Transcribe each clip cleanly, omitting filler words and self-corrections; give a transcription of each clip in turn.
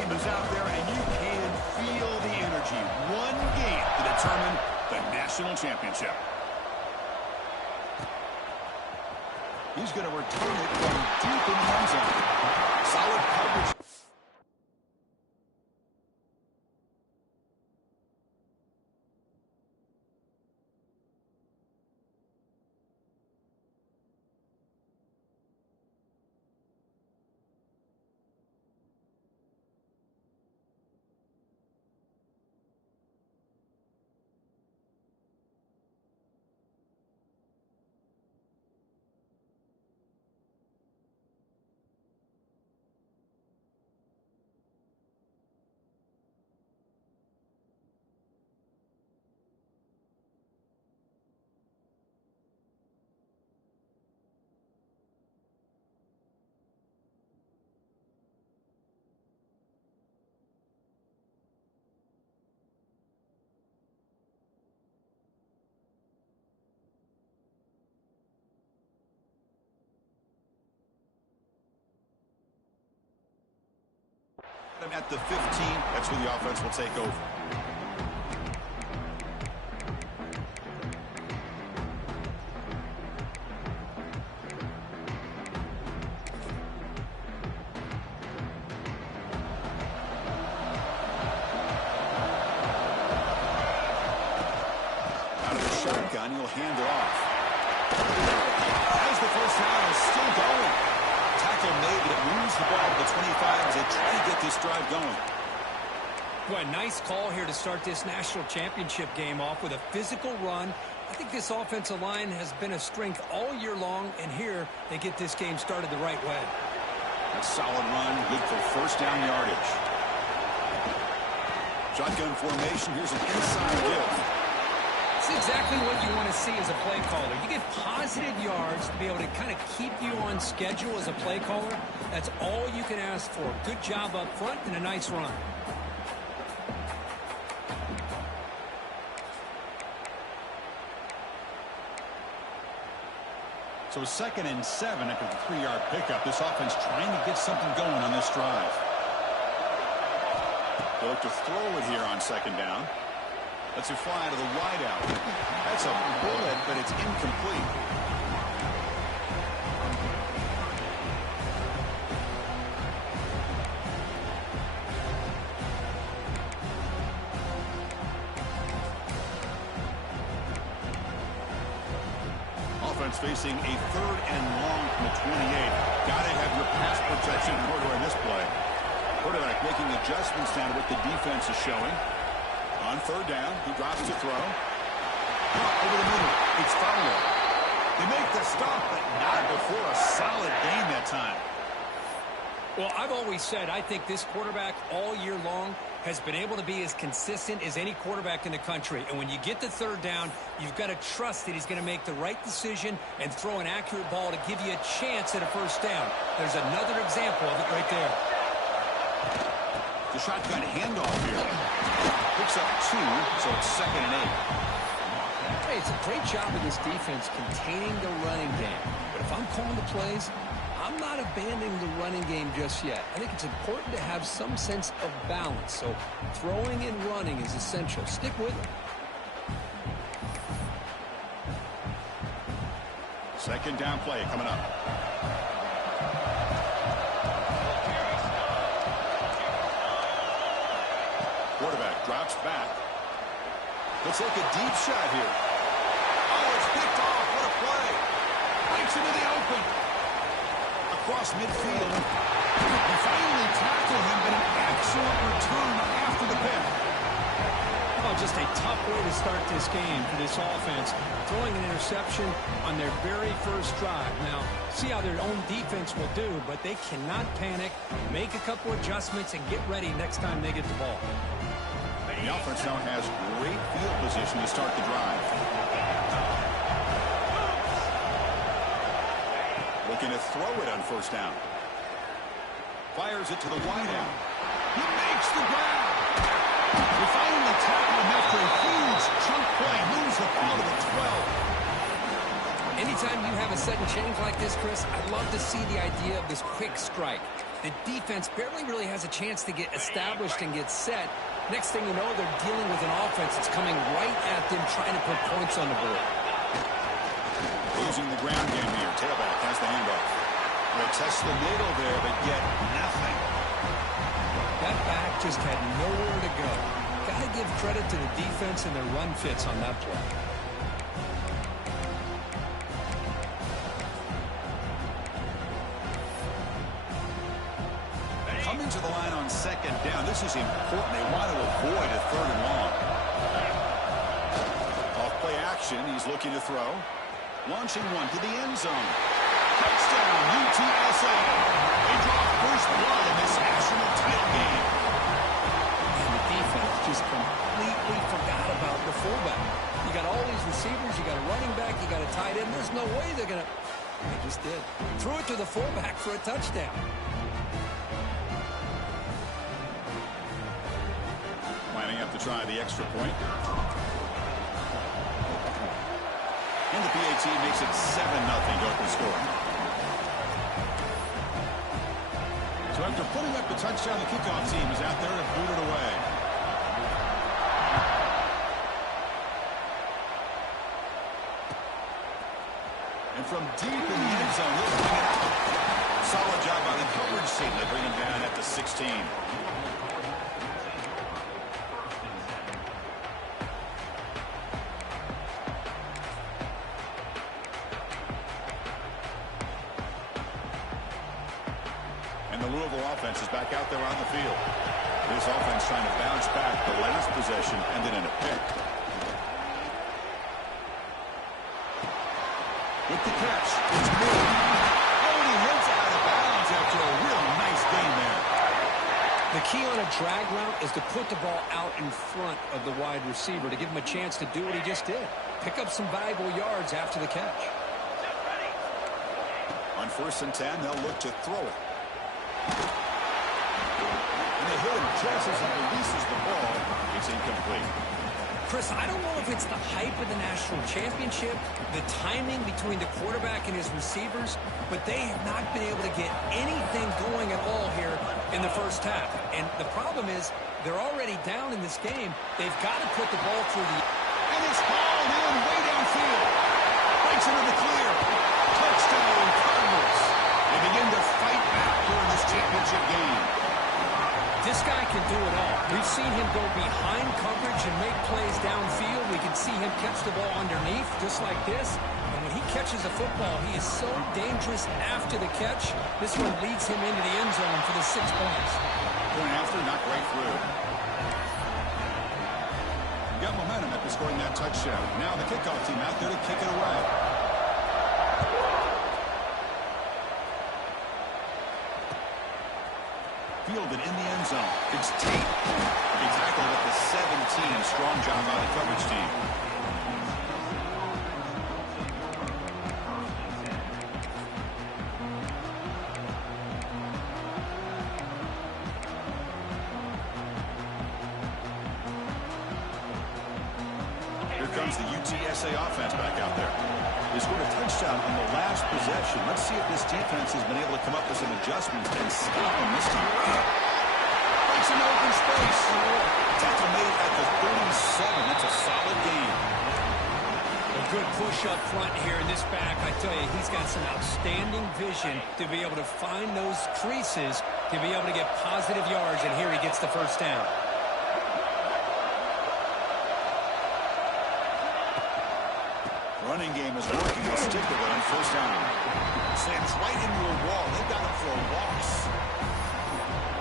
team is out there, and you can feel the energy. One game to determine the national championship. He's going to return it from deep in the end zone. Solid coverage. At the 15, that's where the offense will take over. Out of the shotgun, he'll hand it off. As the first down is still going. Tackle made, but it moves the ball to the 25 as they try to get this drive going. Boy, nice call here to start this national championship game off with a physical run. I think this offensive line has been a strength all year long, and here they get this game started the right way. A solid run, good for first down yardage. Shotgun formation, here's an inside give. It's exactly what you want to see as a play caller. You get positive yards to be able to kind of keep you on schedule as a play caller. That's all you can ask for. Good job up front and a nice run. So 2nd and 7 after the 3-yard pickup. This offense trying to get something going on this drive. They'll look to throw it here on 2nd down. Let's it fly to the wideout. That's a bullet, but it's incomplete. Offense facing a 3rd and long from the 28. Got to have your pass protection in order in this play. Quarterback making adjustments down to what the defense is showing. On 3rd down, he drops to throw. Over the middle, it's fouled. They make the stop, but not before a solid gain that time. Well, I've always said I think this quarterback all year long has been able to be as consistent as any quarterback in the country. And when you get to 3rd down, you've got to trust that he's going to make the right decision and throw an accurate ball to give you a chance at a first down. There's another example of it right there. The shotgun handoff here. Picks up 2, so it's 2nd and 8. Hey, it's a great job of this defense containing the running game. But if I'm calling the plays, I'm not abandoning the running game just yet. I think it's important to have some sense of balance. So throwing and running is essential. Stick with it. 2nd down play coming up. Quarterback drops back. Looks like a deep shot here. Oh, it's picked off. What a play. Breaks into the open. Across midfield. They finally tackle him, but an excellent return after the pick. Oh, just a tough way to start this game for this offense. Throwing an interception on their very first drive. Now, see how their own defense will do, but they cannot panic, make a couple adjustments, and get ready next time they get the ball. The offense now has great field position to start the drive. Looking to throw it on 1st down. Fires it to the wideout. He makes the grab. They finally tackle him after a huge chunk play. Moves the ball to the 12. Anytime you have a sudden change like this, Chris, I'd love to see the idea of this quick strike. The defense barely really has a chance to get established and get set. Next thing you know, they're dealing with an offense that's coming right at them, trying to put points on the board. Losing the ground game here. Tailback has the handoff. They test the middle there, but get nothing. That back just had nowhere to go. Got to give credit to the defense and their run fits on that play. Coming to the line on second down. This is important. They want to avoid a third and long. Off play action. He's looking to throw. Launching one to the end zone. Touchdown, UTSA. They draw first blood in this national title game. And the defense just completely forgot about the fullback. You got all these receivers. You got a running back. You got a tight end. There's no way they're going to... They just did. Threw it to the fullback for a touchdown. Lining up to try the extra point. And the PAT makes it 7-0 to open score. So after putting up the touchdown, the kickoff team is out there to boot it away. And from deep in the end zone, he'll bring it out. Solid job by the coverage team. They bring him down at the 16. And the Louisville offense is back out there on the field. This offense trying to bounce back. The last possession ended in a pick. With the catch, it's good. Oh, and he hits out of bounds after a real nice gain there. The key on a drag route is to put the ball out in front of the wide receiver to give him a chance to do what he just did. Pick up some valuable yards after the catch. On 1st and 10, they'll look to throw it. And they hit him just as he releases the ball. It's incomplete. Chris, I don't know if it's the hype of the national championship, the timing between the quarterback and his receivers, but they have not been able to get anything going at all here in the first half. And the problem is they're already down in this game. They've got to put the ball through the... And it's hauled in way downfield. Breaks into the clear. Touchdown, Cardinals. They begin to fight back during this championship game. This guy can do it all. We've seen him go behind coverage and make plays downfield. We can see him catch the ball underneath, just like this. And when he catches a football, he is so dangerous after the catch. This one leads him into the end zone for the 6 points. Point after, knocked right through. Got momentum after scoring that touchdown. Now the kickoff team out there to kick it away. Fielded in the end zone. It's Tate. He tackled at the 17. Strong job by the coverage team. Here comes the UTSA offense back out there. They scored a touchdown on the last possession. Let's see if this defense has been able to come up with some adjustments and stop them this time. Breaks into open space. Tackle made at the 37. That's a solid game. A good push up front here in this back. I tell you, he's got some outstanding vision to be able to find those creases, to be able to get positive yards, and here he gets the first down. Running game is working. They'll stick with it on 1st down. Slams right into a wall. They've got him for a loss.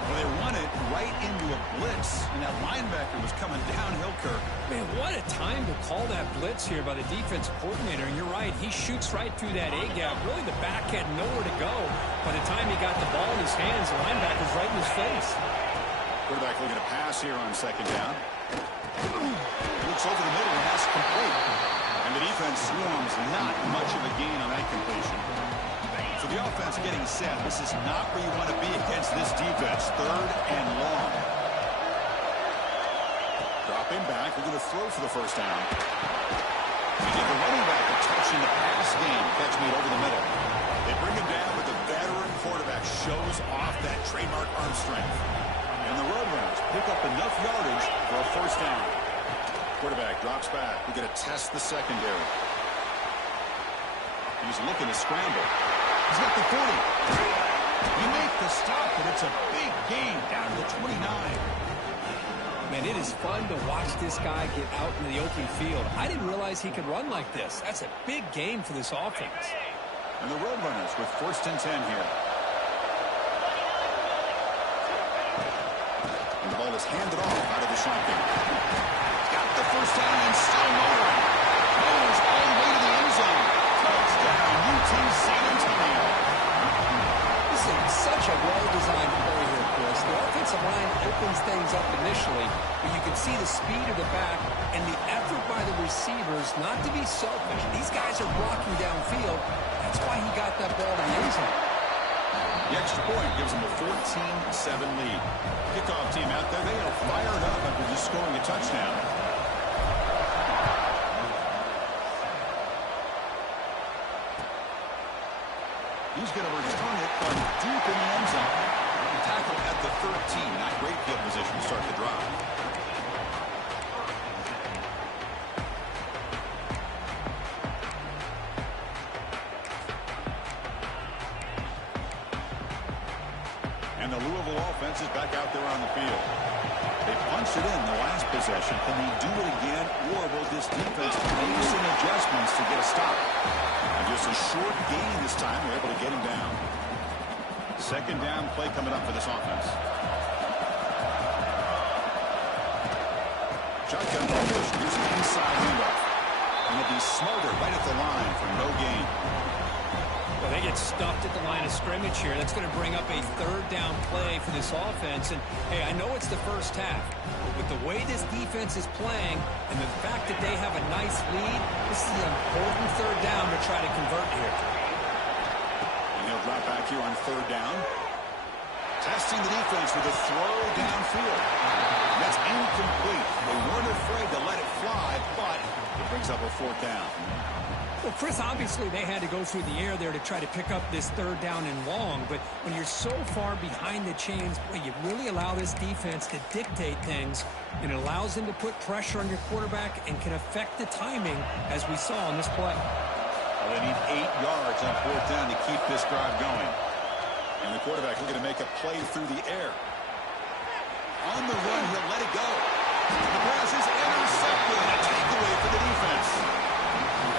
Well, they run it right into a blitz, and that linebacker was coming downhill, Kirk. Man, what a time to call that blitz here by the defensive coordinator. And you're right, he shoots right through that A-gap. Really, the back had nowhere to go. By the time he got the ball in his hands, the linebacker's right in his face. Quarterback looking to pass here on 2nd down. Looks over the middle and that's complete. And the defense swarms not much of a gain on that completion. So the offense getting set. This is not where you want to be against this defense. 3rd and long. Dropping back. We're going to throw for the 1st down. They give the running back a touch in the pass game. Catch made over the middle. They bring him down with a veteran quarterback quarterback shows off that trademark arm strength. And the Roadrunners pick up enough yardage for a first down. Quarterback drops back. We're going to test the secondary. He's looking to scramble. He's got the 40. He makes the stop, but it's a big gain down to the 29. Man, it is fun to watch this guy get out in the open field. I didn't realize he could run like this. That's a big gain for this offense. And the Roadrunners with 1st and 10 here. And the ball is handed off out of the shotgun. Got the first down and still motoring. Goes all the way to the end zone. Touchdown, UT San Antonio. This is such a well-designed play here, Chris. The offensive line opens things up initially, but you can see the speed of the back and the effort by the receivers not to be selfish. These guys are blocking downfield. That's why he got that ball to the end zone. The extra point gives them a 14-7 lead. Kickoff team out there, they are fired up after just scoring a touchdown. He's going to return it from deep in the end zone. Tackle at the 13. Not great field position to start the drive. And the Louisville offense is back out there on the field. They punched it in the last possession. Can they do it again, or will this defense make some adjustments to get a stop? And just a short gain this time. They're able to get him down. 2nd down play coming up for this offense. Shotgun push. Here's an inside handoff. And he'll be smarter right at the line for no gain. Well, they get stuffed at the line of scrimmage here. That's going to bring up a 3rd down play for this offense. And, hey, I know it's the first half, but with the way this defense is playing and the fact that they have a nice lead, this is an important 3rd down to try to convert here. And he'll drop back here on 3rd down. Testing the defense with a throw downfield. That's incomplete. They weren't afraid to let it fly, but it brings up a 4th down. Well, Chris, obviously they had to go through the air there to try to pick up this 3rd down and long, but when you're so far behind the chains, boy, you really allow this defense to dictate things, and it allows them to put pressure on your quarterback and can affect the timing, as we saw on this play. Well, they need 8 yards on 4th down to keep this drive going. And the quarterback looking to make a play through the air. On the run, he'll let it go. The pass is intercepted. A takeaway for the defense.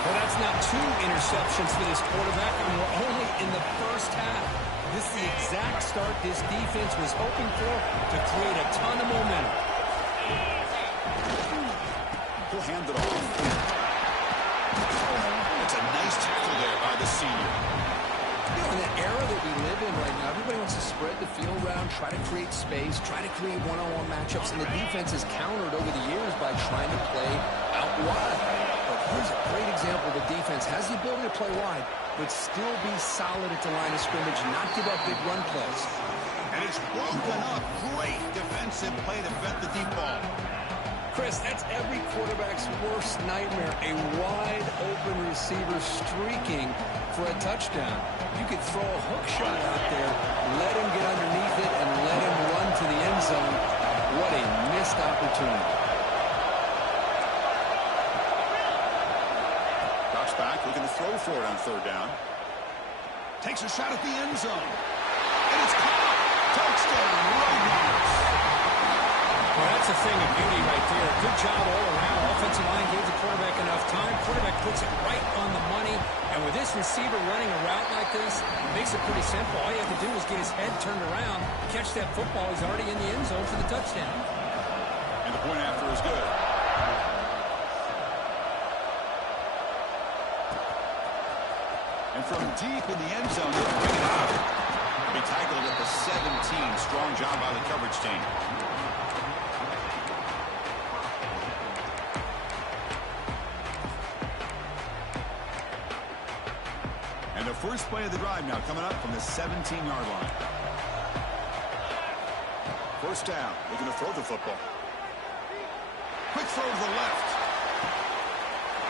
Well, that's now 2 interceptions for this quarterback, and we're only in the first half. This is the exact start this defense was hoping for to create a ton of momentum. He'll hand it off. It's a nice tackle there by the senior. You know, in the era that we live in right now, everybody wants to spread the field around, try to create space, try to create one-on-one matchups, and the defense has countered over the years by trying to play out wide. But here's a great example. The defense has the ability to play wide, but still be solid at the line of scrimmage, not give up big run plays. And it's broken up. Great defensive play to prevent the deep ball. Chris, that's every quarterback's worst nightmare, a wide-open receiver streaking for a touchdown. You could throw a hook shot out there, let him get underneath it, and let him run to the end zone. What a missed opportunity. Drops back, looking to throw for it on 3rd down. Takes a shot at the end zone. And it's caught. Touchdown, Roadrunners. Well, that's a thing of beauty right there. Good job all around. Offensive line gave the quarterback enough time. Quarterback puts it right on the money. And with this receiver running a route like this, it makes it pretty simple. All you have to do is get his head turned around, catch that football. He's already in the end zone for the touchdown. And the point after is good. And from deep in the end zone, they'll bring it out. He'll be tackled at the 17. Strong job by the coverage team. And the first play of the drive now coming up from the 17-yard line. First down, looking to throw the football. Quick throw to the left.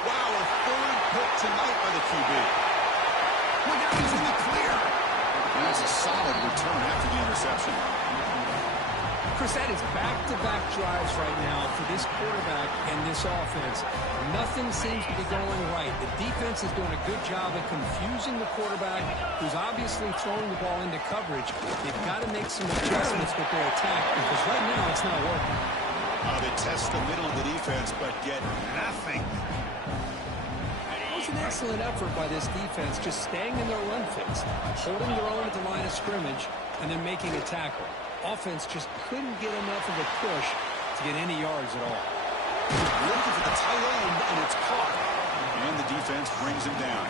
Wow, a 3rd pick tonight by the QB. Well, now he's in the clear. And that's a solid return after the interception. Chris, that is back-to-back drives right now for this quarterback and this offense. Nothing seems to be going right. The defense is doing a good job of confusing the quarterback, who's obviously throwing the ball into coverage. They've got to make some adjustments with their attack because right now it's not working. They test the middle of the defense, but get nothing. It was an excellent effort by this defense, just staying in their run fits, holding their own at the line of scrimmage, and then making a tackle. Offense just couldn't get enough of a push to get any yards at all. Looking for the tight end, and it's caught. And the defense brings him down.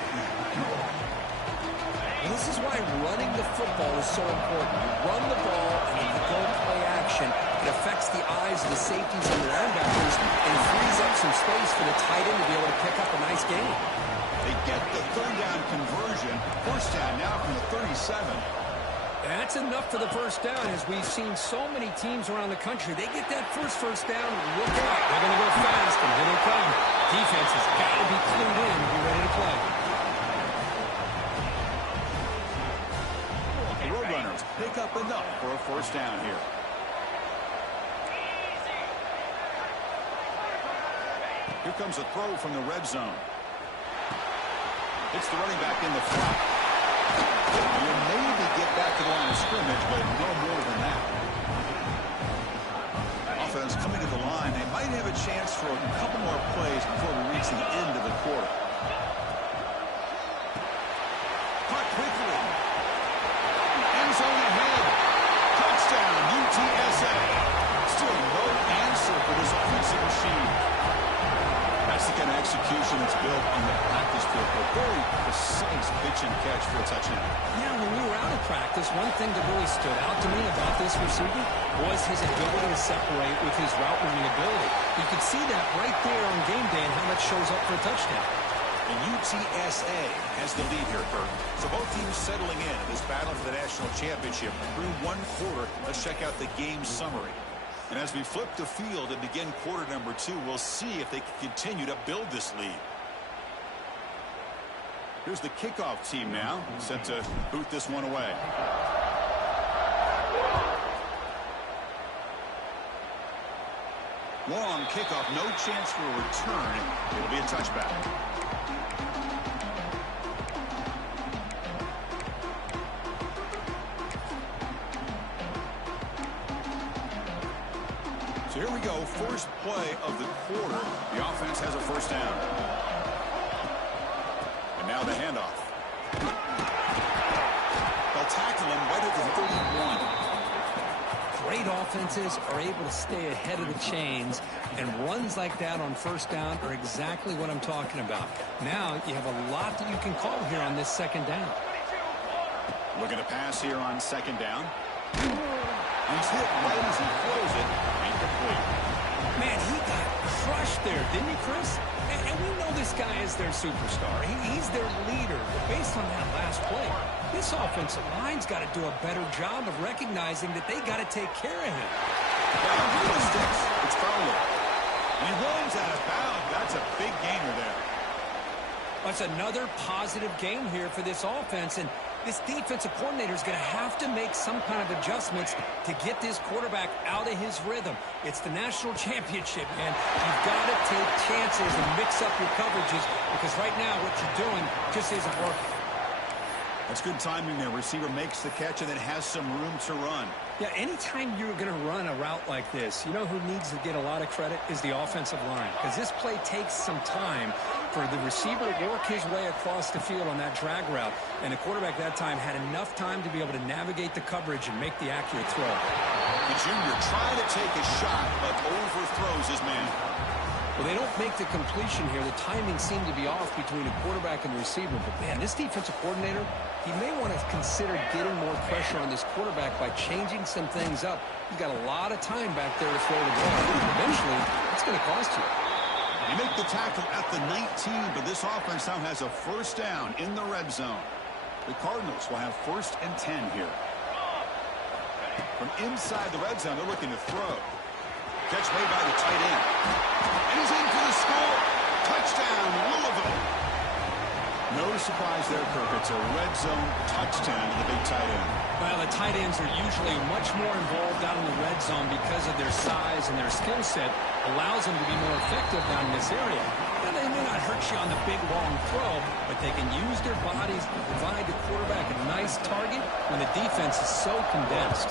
And this is why running the football is so important. You run the ball, and if you go play action, it affects the eyes of the safeties and the linebackers and frees up some space for the tight end to be able to pick up a nice game. They get the third down conversion. First down now from the 37. That's enough for the first down, as we've seen so many teams around the country. They get that first down, look out. They're going to go fast, and here they come. Defense has got to be clued in to be ready to play. The Roadrunners pick up enough for a first down here. Here comes a throw from the red zone. It's the running back in the front. You maybe get back to the line of scrimmage, but no more than that. Offense coming to the line. They might have a chance for a couple more plays before we reach the end of the quarter. Caught quickly. End zone ahead. Touchdown, UTSA. Still no answer for this offensive machine. That's the kind of execution that's built on the practice field. A very precise pitch and catch for a touchdown. Yeah, when we were out of practice, one thing that really stood out to me about this receiver was his ability to separate with his route running ability. You could see that right there on game day and how much shows up for a touchdown. And UTSA has the lead here, Kurt. So both teams settling in this battle for the national championship. Through one quarter, let's check out the game summary. And as we flip the field and begin quarter number 2, we'll see if they can continue to build this lead. Here's the kickoff team now, set to boot this one away. Long kickoff, no chance for a return. It'll be a touchback. So here we go, first play of the quarter. The offense has a first down. And now the handoff. They'll tackle him right at the 31. Great offenses are able to stay ahead of the chains, and runs like that on first down are exactly what I'm talking about. Now you have a lot that you can call here on this second down. Looking to pass here on second down. He's hit right as he throws it. Incomplete. Man, he got crushed there, didn't he, Chris? And we know this guy is their superstar. He's their leader. But based on that last play, this offensive line's got to do a better job of recognizing that they got to take care of him. Down the sticks. It's Fowler. He rolls out of bounds. That's a big gainer there. That's another positive game here for this offense, and this defensive coordinator is going to have to make some kind of adjustments to get this quarterback out of his rhythm. It's the national championship, man. You've got to take chances and mix up your coverages because right now what you're doing just isn't working. That's good timing there. Receiver makes the catch and then has some room to run. Yeah, anytime you're going to run a route like this, you know who needs to get a lot of credit is the offensive line, because this play takes some time for the receiver to work his way across the field on that drag route, and the quarterback that time had enough time to be able to navigate the coverage and make the accurate throw. The junior trying to take a shot, but overthrows his man. Well, they don't make the completion here. The timing seemed to be off between the quarterback and the receiver. But, man, this defensive coordinator, he may want to consider getting more pressure on this quarterback by changing some things up. He's got a lot of time back there to throw the ball. Eventually, it's going to cost you. They make the tackle at the 19, but this offense now has a first down in the red zone. The Cardinals will have 1st and 10 here. From inside the red zone, they're looking to throw. Catch made by the tight end. And he's in for the score. Touchdown, Louisville. No surprise there, Kirk. It's a red zone touchdown to the big tight end. Well, the tight ends are usually much more involved down in the red zone because of their size, and their skill set allows them to be more effective down in this area. Now, they may not hurt you on the big, long throw, but they can use their bodies to provide the quarterback a nice target when the defense is so condensed.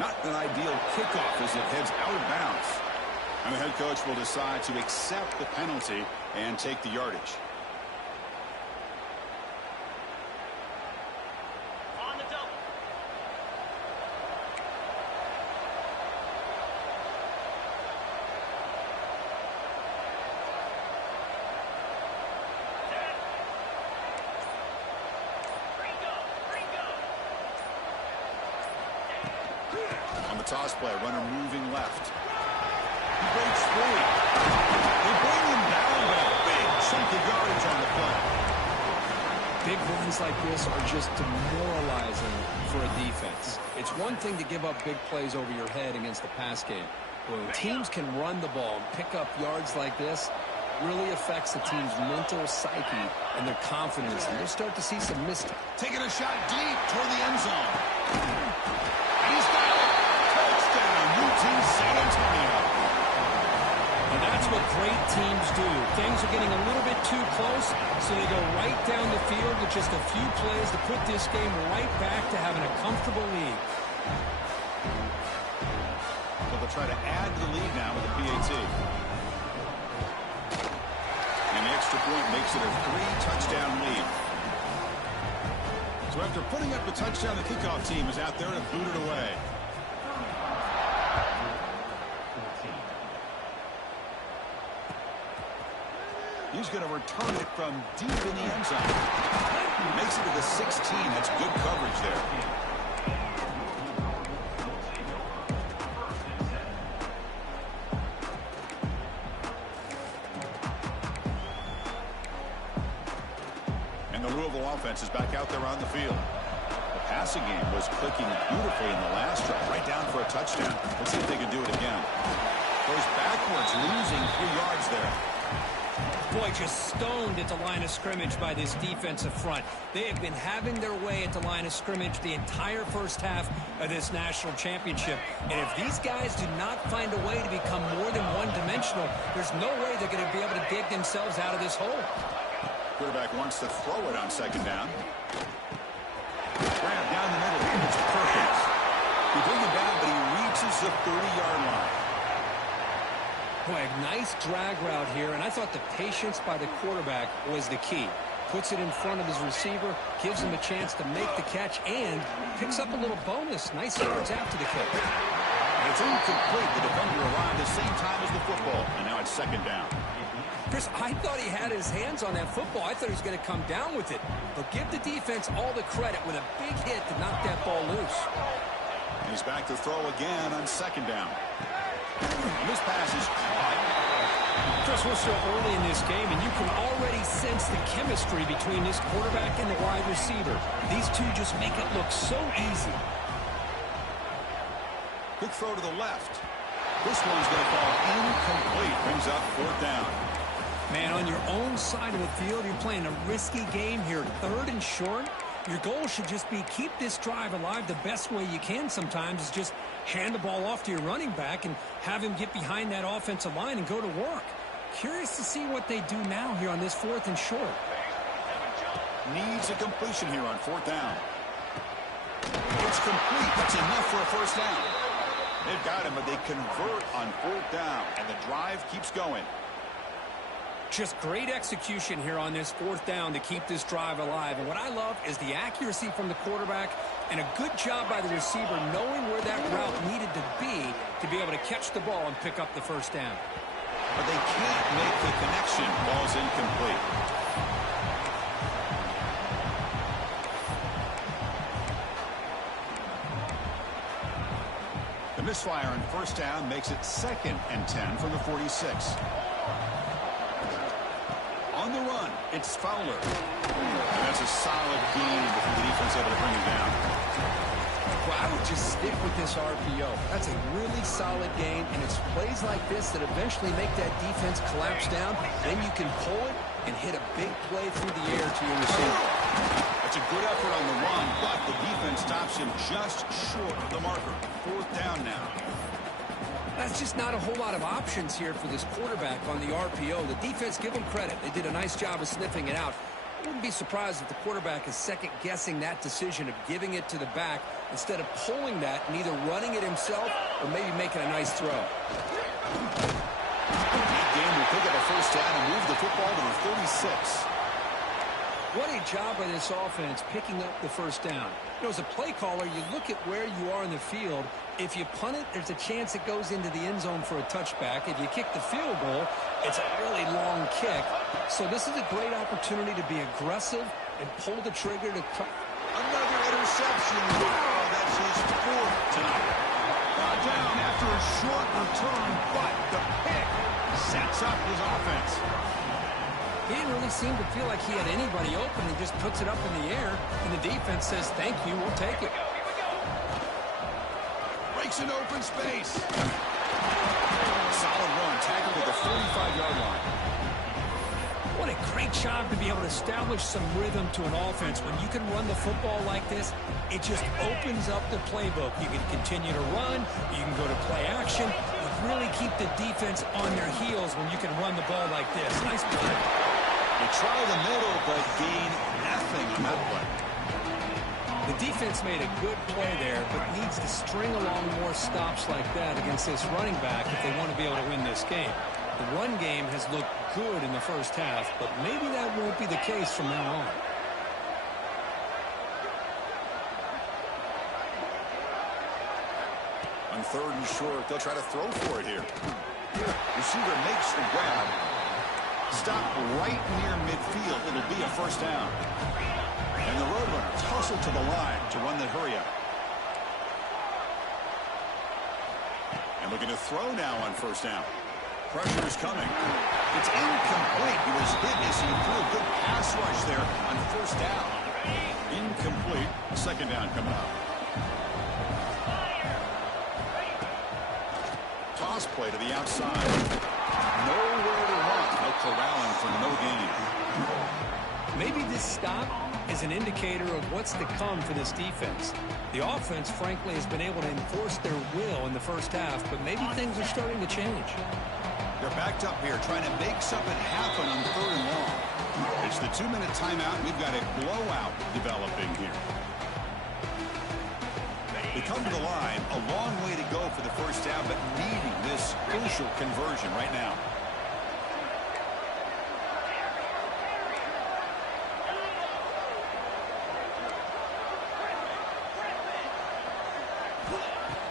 Not an ideal kickoff as it heads out of bounds. And the head coach will decide to accept the penalty and take the yardage. On the double. On the toss play, runner moving left. He breaks free. They bring him down with a big chunk of yardage on the play. Big runs like this are just demoralizing for a defense. It's one thing to give up big plays over your head against the pass game. When teams can run the ball and pick up yards like this, really affects the team's mental psyche and their confidence. And you'll start to see some missed. Taking a shot deep toward the end zone. And he's got it. Touchdown, UT San Antonio. And that's what great teams do. Things are getting a little bit too close, so they go right down the field with just a few plays to put this game right back to having a comfortable lead. So they'll try to add to the lead now with the PAT. And the extra point makes it a 3-touchdown lead. So after putting up the touchdown, the kickoff team is out there to boot it away. He's going to return it from deep in the end zone. Makes it to the 16. That's good coverage there. And the Louisville offense is back out there on the field. The passing game was clicking beautifully in the last drive, right down for a touchdown. Let's see if they can do it again. Goes backwards, losing 3 yards there. Boy, just stoned at the line of scrimmage by this defensive front. They have been having their way at the line of scrimmage the entire first half of this national championship. And if these guys do not find a way to become more than one-dimensional, there's no way they're going to be able to dig themselves out of this hole. Quarterback wants to throw it on second down. Grab down the middle. It's Perkins. He brings him down, but he reaches the 30-yard line. Boy, a nice drag route here, and I thought the patience by the quarterback was the key. Puts it in front of his receiver, gives him a chance to make the catch, and picks up a little bonus. Nice yards after the kick. And it's incomplete. The defender arrived at the same time as the football, and now it's second down. Chris, I thought he had his hands on that football. I thought he was going to come down with it. But give the defense all the credit with a big hit to knock that ball loose. And he's back to throw again on second down. And this pass is caught. Chris, we're still early in this game, and you can already sense the chemistry between this quarterback and the wide receiver. These two just make it look so easy. Quick throw to the left. This one's going to fall incomplete. Brings up fourth down. Man, on your own side of the field, you're playing a risky game here. 3rd and short. Your goal should just be keep this drive alive the best way you can sometimes is just hand the ball off to your running back and have him get behind that offensive line and go to work. Curious to see what they do now here on this 4th and short. Needs a completion here on 4th down. It's complete. That's enough for a first down. They've got him, but they convert on 4th down, and the drive keeps going. Just great execution here on this 4th down to keep this drive alive. And what I love is the accuracy from the quarterback and a good job by the receiver knowing where that route needed to be able to catch the ball and pick up the first down. But they can't make the connection. Ball's incomplete. The misfire on first down makes it 2nd and 10 from the 46. On the run, it's Fowler. And that's a solid gain before the defense able to bring him down. Well, I would just stick with this RPO. That's a really solid gain, and it's plays like this that eventually make that defense collapse down. Then you can pull it and hit a big play through the air to your receiver. That's a good effort on the run, but the defense stops him just short of the marker. 4th down now. That's just not a whole lot of options here for this quarterback on the RPO. The defense, give them credit. They did a nice job of sniffing it out. I wouldn't be surprised if the quarterback is second-guessing that decision of giving it to the back instead of pulling that and either running it himself or maybe making a nice throw. That game will pick up a 1st down and move the football to the 36. What a job by this offense picking up the 1st down. You know, as a play caller, you look at where you are in the field. If you punt it, there's a chance it goes into the end zone for a touchback. If you kick the field goal, it's a really long kick. So this is a great opportunity to be aggressive and pull the trigger to cut. Another interception. Wow, that's his 4th tonight. Brought down after a short return, but the pick sets up his offense. He didn't really seem to feel like he had anybody open. He just puts it up in the air, and the defense says, thank you, we'll take it. Breaks an open space. Solid run, tackled at the 45-yard line. What a great job to be able to establish some rhythm to an offense. When you can run the football like this, it just opens up the playbook. You can continue to run. You can go to play action. You really keep the defense on their heels when you can run the ball like this. Nice play. They try the middle, but gain nothing on that play. The defense made a good play there, but needs to string along more stops like that against this running back if they want to be able to win this game. The run game has looked good in the 1st half, but maybe that won't be the case from now on. On 3rd and short, they'll try to throw for it here. Receiver makes the grab. Stop right near midfield. It'll be a 1st down. And the Roadrunners hustle to the line to run the hurry-up. And looking to throw now on 1st down. Pressure is coming. It's incomplete. He was hit as he threw a good pass rush there on 1st down. Incomplete. 2nd down coming up. Toss play to the outside. Nowhere to run. No corralling for no gain. Maybe this stop is an indicator of what's to come for this defense. The offense, frankly, has been able to enforce their will in the 1st half, but maybe things are starting to change. They're backed up here trying to make something happen on 3rd and long. It's the 2-minute timeout. We've got a blowout developing here. They come to the line, a long way to go for the 1st down, but needing this crucial conversion right now.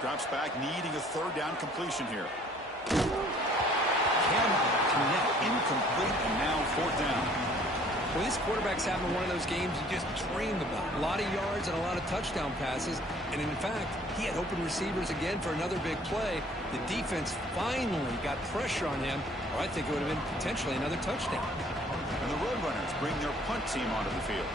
Drops back, needing a 3rd down completion here. Cannot connect, incomplete, and now 4th down. Well, this quarterback's having one of those games you just dreamed about. A lot of yards and a lot of touchdown passes. And in fact, he had open receivers again for another big play. The defense finally got pressure on him, or I think it would have been potentially another touchdown. And the Roadrunners bring their punt team onto the field.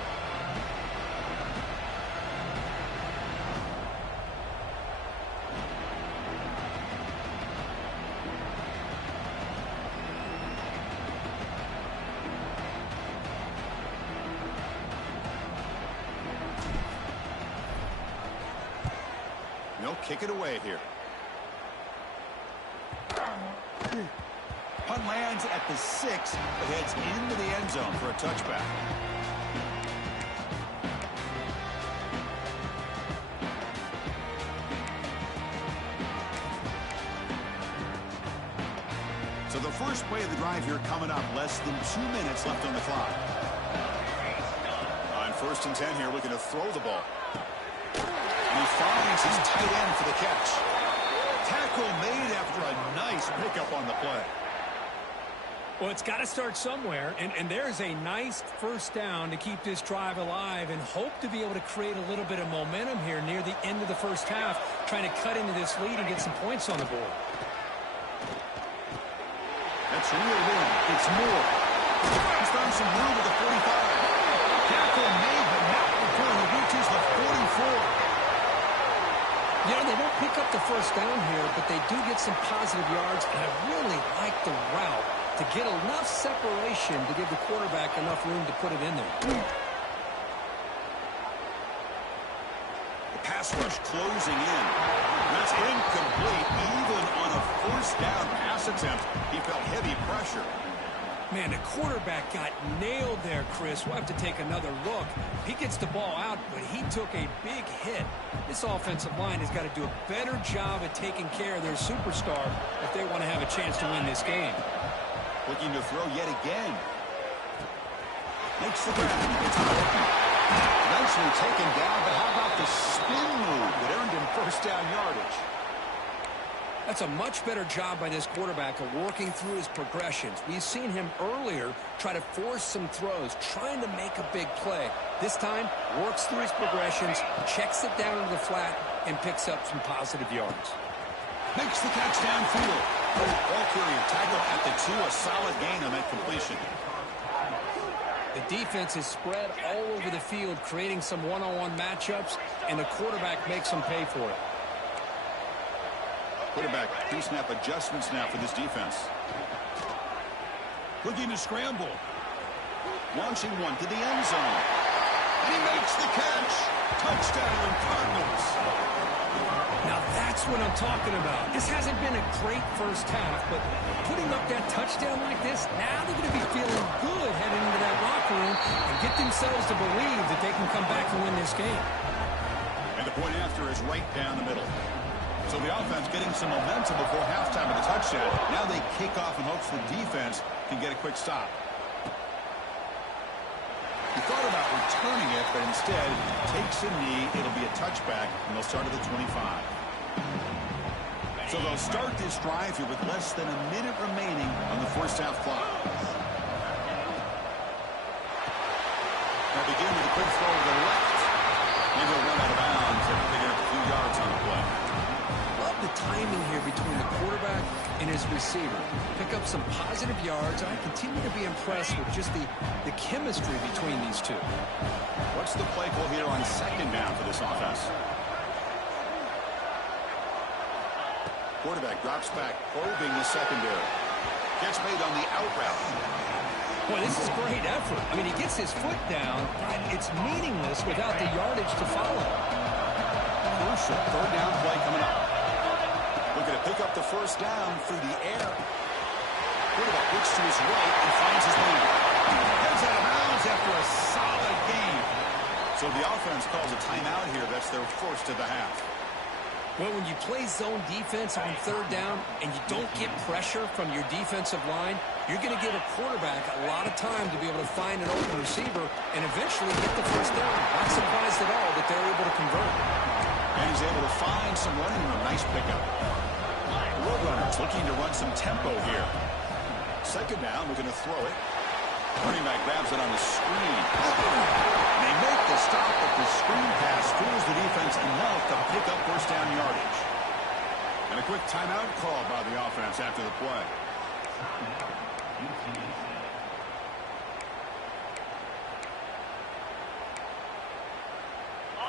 Kick it away here. Punt lands at the 6, but heads into the end zone for a touchback. So the first play of the drive here coming up. Less than 2 minutes left on the clock. On 1st and 10 here, looking to throw the ball. And he finds his tight end for the catch. Tackle made after a nice pickup on the play. Well, it's got to start somewhere, and there's a nice 1st down to keep this drive alive and hope to be able to create a little bit of momentum here near the end of the 1st half, trying to cut into this lead and get some points on the board. That's reeled in. It's Moore. He's found some room at the 45. Tackle made, but not before he reaches the 44. You know, they don't pick up the 1st down here, but they do get some positive yards, and I really like the route to get enough separation to give the quarterback enough room to put it in there. The pass rush closing in. That's incomplete. Even on a first down pass attempt, he felt heavy pressure. Man, the quarterback got nailed there, Chris. We'll have to take another look. He gets the ball out, but he took a big hit. This offensive line has got to do a better job at taking care of their superstar if they want to have a chance to win this game. Looking to throw yet again. Makes the grab. It's open. Eventually taken down, but how about the spin move that earned him first down yardage? That's a much better job by this quarterback of working through his progressions. We've seen him earlier try to force some throws, trying to make a big play. This time, works through his progressions, checks it down into the flat, and picks up some positive yards. Makes the catch downfield. Ball carrier tackle at the 2, a solid gain on that completion. The defense is spread all over the field, creating some one-on-one matchups, and the quarterback makes them pay for it. Quarterback pre-snap adjustments now for this defense. Looking to scramble. Launching one to the end zone. And he makes the catch. Touchdown, Cardinals. Now that's what I'm talking about. This hasn't been a great first half, but putting up that touchdown like this, now they're going to be feeling good heading into that locker room and get themselves to believe that they can come back and win this game. And the point after is right down the middle. So the offense getting some momentum before halftime with a touchdown. Now they kick off in hopes the defense can get a quick stop. He thought about returning it, but instead takes a knee. It'll be a touchback, and they'll start at the 25. So they'll start this drive here with less than a minute remaining on the first half clock. They'll begin with a quick throw to the left. And he'll run out of bounds after picking up a few yards on the play. The timing here between the quarterback and his receiver. Pick up some positive yards. I continue to be impressed with just the chemistry between these two. What's the play call here on second down for this offense? Quarterback drops back, probing the secondary. Gets made on the out route. Boy, this is great effort. I mean, he gets his foot down, but it's meaningless without the yardage to follow. Crucial third down play coming up. Looking to pick up the first down through the air. Quarterback looks to his right and finds his man. Heads out of bounds after a solid game. So the offense calls a timeout here. That's their first of the half. Well, when you play zone defense on third down and you don't get pressure from your defensive line, you're going to give a quarterback a lot of time to be able to find an open receiver and eventually get the first down. Not surprised at all that they're able to convert. And he's able to find some running room. Nice pickup. Roadrunners looking to run some tempo here. Second down, looking to throw it. Running back grabs it on the screen. And they make the stop, but the screen pass fools the defense enough to pick up first down yardage. And a quick timeout call by the offense after the play.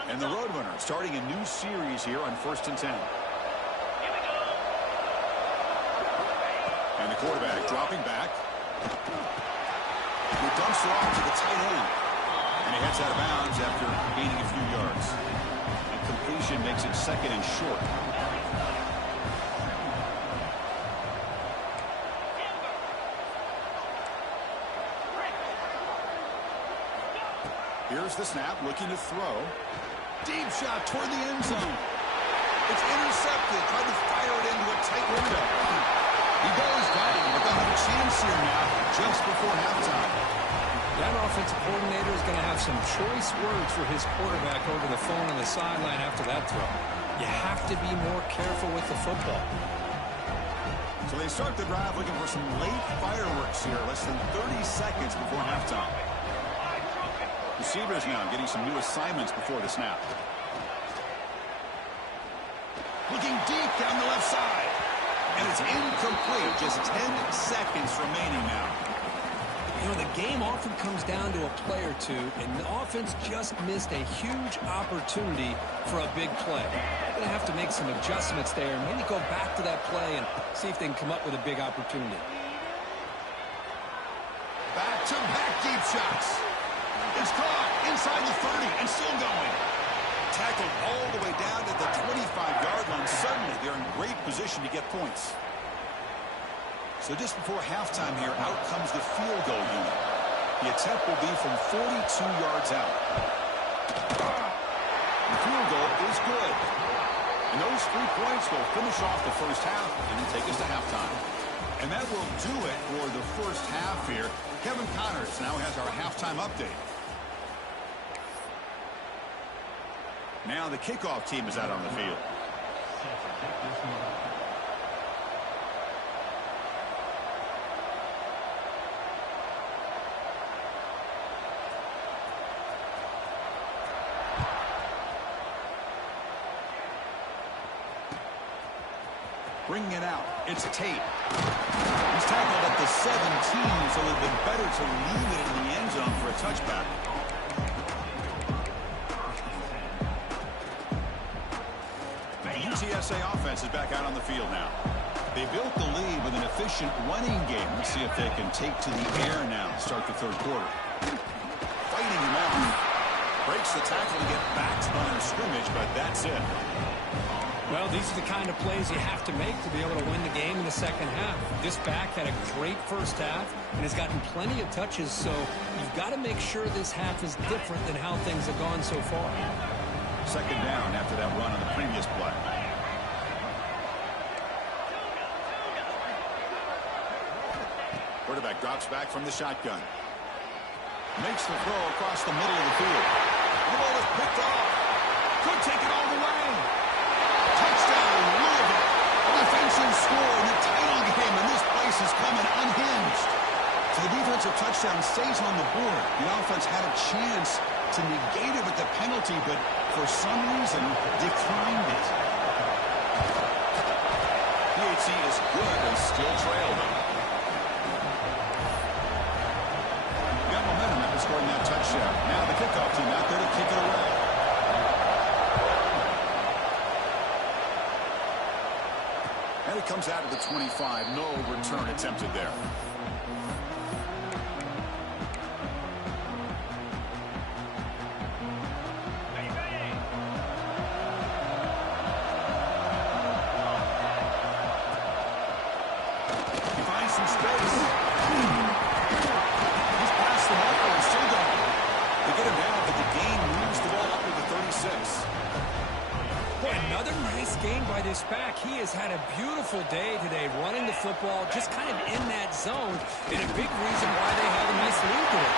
And the Roadrunner starting a new series here on 1st and 10. And the quarterback dropping back. He dumps it off to the tight end. And he heads out of bounds after gaining a few yards. And completion makes it second and short. Here's the snap, looking to throw. Deep shot toward the end zone. It's intercepted. Tried to fire it into a tight window. He goes down, but they'll have a chance here now just before halftime. That offensive coordinator is going to have some choice words for his quarterback over the phone on the sideline after that throw. You have to be more careful with the football. So they start the drive looking for some late fireworks here, less than 30 seconds before halftime. Receivers now getting some new assignments before the snap. Looking deep down the left side. And it's incomplete. Just 10 seconds remaining now. You know, the game often comes down to a play or two, and the offense just missed a huge opportunity for a big play. They're going to have to make some adjustments there and maybe go back to that play and see if they can come up with a big opportunity. Back-to-back deep shots. It's caught inside the 30 and still going. Tackled all the way down to the 25-yard line. Suddenly, they're in great position to get points. So just before halftime here, out comes the field goal unit. The attempt will be from 42 yards out. The field goal is good. And those 3 points will finish off the first half and take us to halftime. And that will do it for the first half here. Kevin Connors now has our halftime update. Now the kickoff team is out on the field. Bringing it out, it's Tate. He's tackled at the 17, so it would have been better to leave it in the end zone for a touchback. The UTSA offense is back out on the field now. They built the lead with an efficient running game. Let's see if they can take to the air now to start the third quarter. Fighting him out. Breaks the tackle to get back to the line of scrimmage, but that's it. Well, these are the kind of plays you have to make to be able to win the game in the second half. This back had a great first half and has gotten plenty of touches, so you've got to make sure this half is different than how things have gone so far. Second down after that run on the previous play. Quarterback drops back from the shotgun. Makes the throw across the middle of the field. The ball is picked off. Could take it all the way. Touchdown, Louisville. A defensive score in the title game, and this place is coming unhinged. So the defensive touchdown stays on the board. The offense had a chance to negate it with the penalty, but for some reason declined it. PHC is good and still trail them. Got momentum after scoring that touchdown. Now the kickoff team out there to kick it away. And it comes out of the 25. No return attempted there. He finds some space. He's passed the marker and still going. They get him down, but the gain moves the ball up to the 36. Boy, another nice gain by this back. He has had a beautiful day today running the football, just kind of in that zone, and a big reason why they have a nice lead today.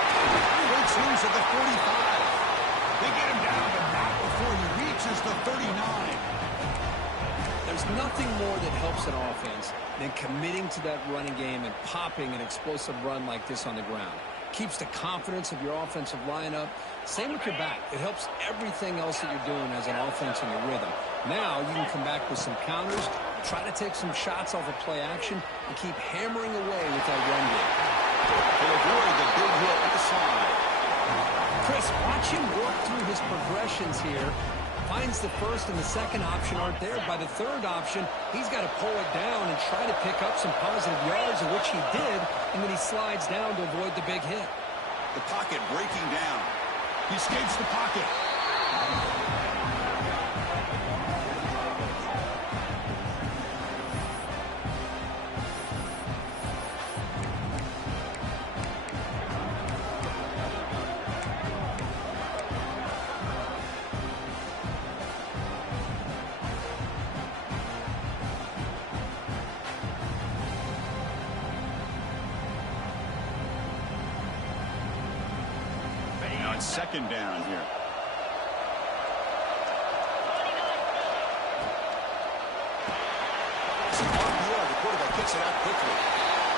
Breaks loose at the 45. They get him down, but not before he reaches the 39. There's nothing more that helps an offense than committing to that running game and popping an explosive run like this on the ground. Keeps the confidence of your offensive lineup. Same with your back. It helps everything else that you're doing as an offense in your rhythm. Now you can come back with some counters, try to take some shots off of play action, and keep hammering away with that run game. They'll avoid the big hit at the side. Chris, watch him work through his progressions here. Finds the first and the second option aren't there. By the third option, he's got to pull it down and try to pick up some positive yards, of which he did, and then he slides down to avoid the big hit. The pocket breaking down. He escapes the pocket. Now it's second down here. Some RPO. The quarterback gets it out quickly.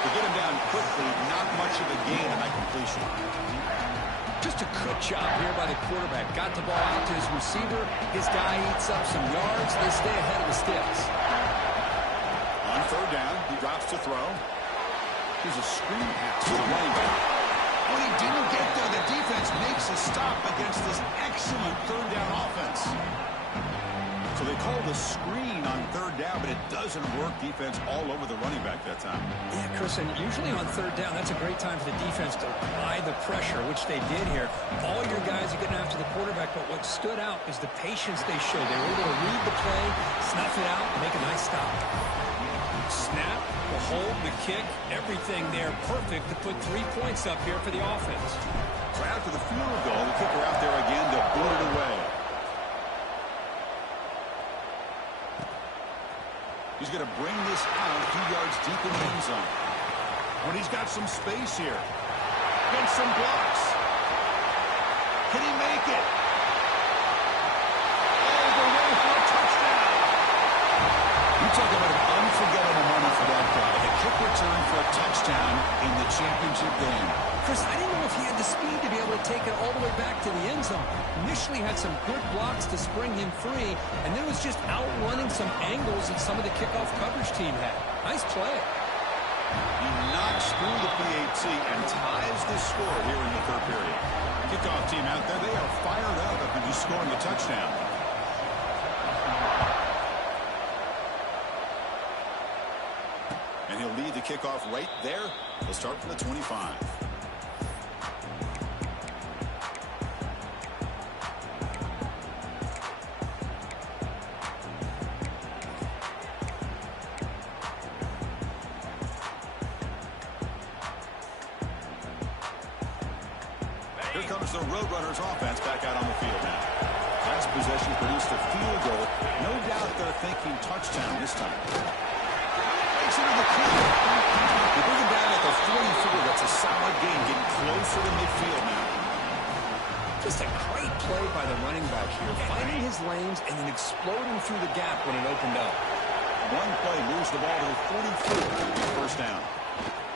To get him down quickly, not much of a gain on that completion. Just a good job here by the quarterback. Got the ball out to his receiver. His guy eats up some yards. They stay ahead of the sticks. On third down, he drops to throw. Here's a screen pass to the running back. When he didn't get there, the defense makes a stop against this excellent third down offense. So So they call the screen on third down, but it doesn't work. Defense all over the running back that time. Yeah, Chris, and usually on third down, that's a great time for the defense to apply the pressure, which they did here. All your guys are getting after the quarterback, but what stood out is the patience they showed. They were able to read the play, snuff it out, and make a nice stop. Snap, the hold, the kick, everything there perfect to put 3 points up here for the offense. So after the field goal, the kicker out there again to boot it away. He's going to bring this out a few yards deep in the end zone. When he's got some space here. Against some blocks. Can he make it? All the way for a touchdown. You talk about an unforgettable moment for that guy. A kick return for a touchdown in the championship game. Chris, I didn't know if he had the speed to be able to take it all the way back to the end zone. Initially had some good blocks to spring him free, and then was just outrunning some angles that some of the kickoff coverage team had. Nice play. He knocks through the PAT and ties the score here in the third period. Kickoff team out there, they are fired up after just scoring a touchdown. And he'll lead the kickoff right there. He'll start from the 25. Here comes the Roadrunners offense back out on the field now. Last possession produced a field goal. No doubt they're thinking touchdown this time. Makes it to the clear. They bring him down at the 44. That's a solid gain, getting closer to midfield now. Just a great play by the running back here, finding his lanes and then exploding through the gap when it opened up. One play moves the ball to the 43. First down.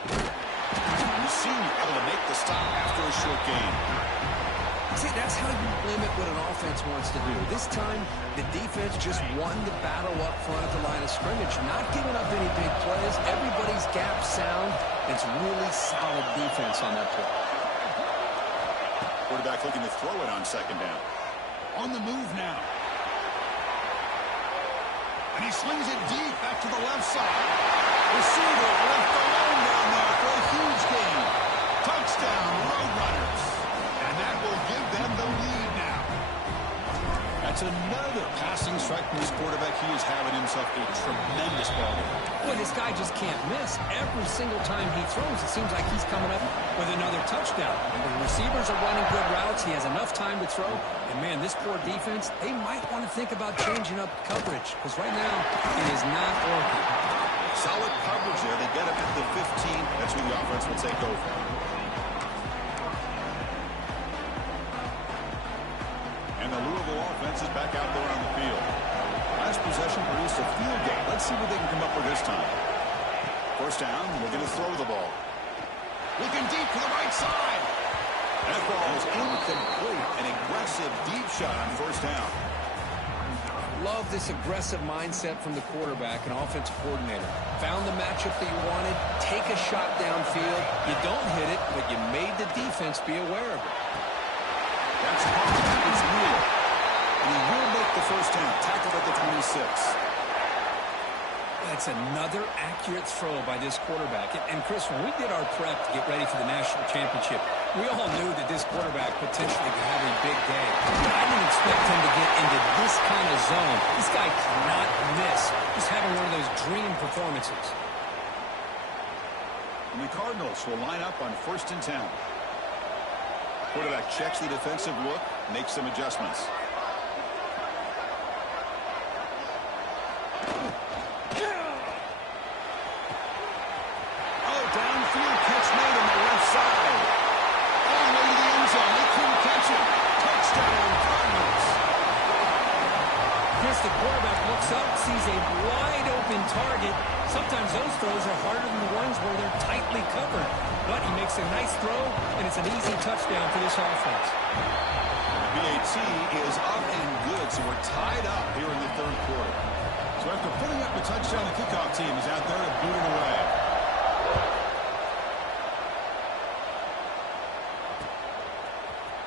The senior able to make the stop after a short gain. See, that's how you limit what an offense wants to do. This time, the defense just won the battle up front at the line of scrimmage, not giving up any big plays. Everybody's gap sound. It's really solid defense on that play. Quarterback looking to throw it on second down. On the move now. And he slings it deep back to the left side. Receiver left alone down there for a huge gain. Touchdown, Roadrunners. And that will give them the lead now. That's another passing strike from this quarterback. He is having himself a tremendous ball game. Boy, this guy just can't miss. Every single time he throws, it seems like he's coming up with another touchdown. The receivers are running good routes. He has enough time to throw. And, man, this poor defense, they might want to think about changing up coverage because right now it is not working. Solid coverage there. They get him at the 15. That's where the offense will take over. And the Louisville offense is back out there on the field. Last possession produced a field goal. Let's see what they can come up with this time. First down, we're going to throw the ball. Looking deep to the right side. That ball is incomplete. An aggressive deep shot on first down. Love this aggressive mindset from the quarterback and offensive coordinator. Found the matchup that you wanted. Take a shot downfield. You don't hit it, but you made the defense be aware of it. That's Hawkins Wheeler. And he will make the first down. Tackled at the 26. That's another accurate throw by this quarterback. And Chris, when we did our prep to get ready for the national championship, we all knew that this quarterback potentially could have a big day. But I didn't expect him to get into this kind of zone. This guy cannot miss. Just having one of those dream performances. And the Cardinals will line up on 1st and 10. Quarterback checks the defensive look, makes some adjustments. Downfield catch made on the left side. All the way to the end zone. They couldn't catch him. Touchdown, Cardinals. Chris, the quarterback looks up, sees a wide open target. Sometimes those throws are harder than the ones where they're tightly covered. But he makes a nice throw, and it's an easy touchdown for this offense. BAT is up and good, so we're tied up here in the third quarter. So after putting up a touchdown, the kickoff team is out there to boot it away.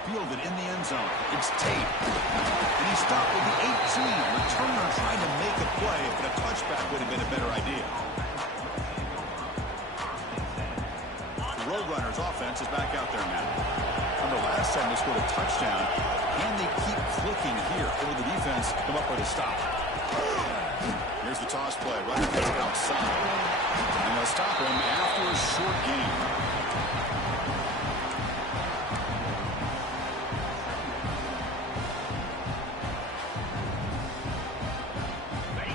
Fielded in the end zone. It's Tate. And he's stopped with the See, returner trying to make a play, but a touchback would have been a better idea. The Roadrunners offense is back out there now. Remember last time they scored a touchdown. Can they keep clicking here? Or will the defense come up with a stop? Here's the toss play. Runner gets outside. And they'll stop him after a short gain.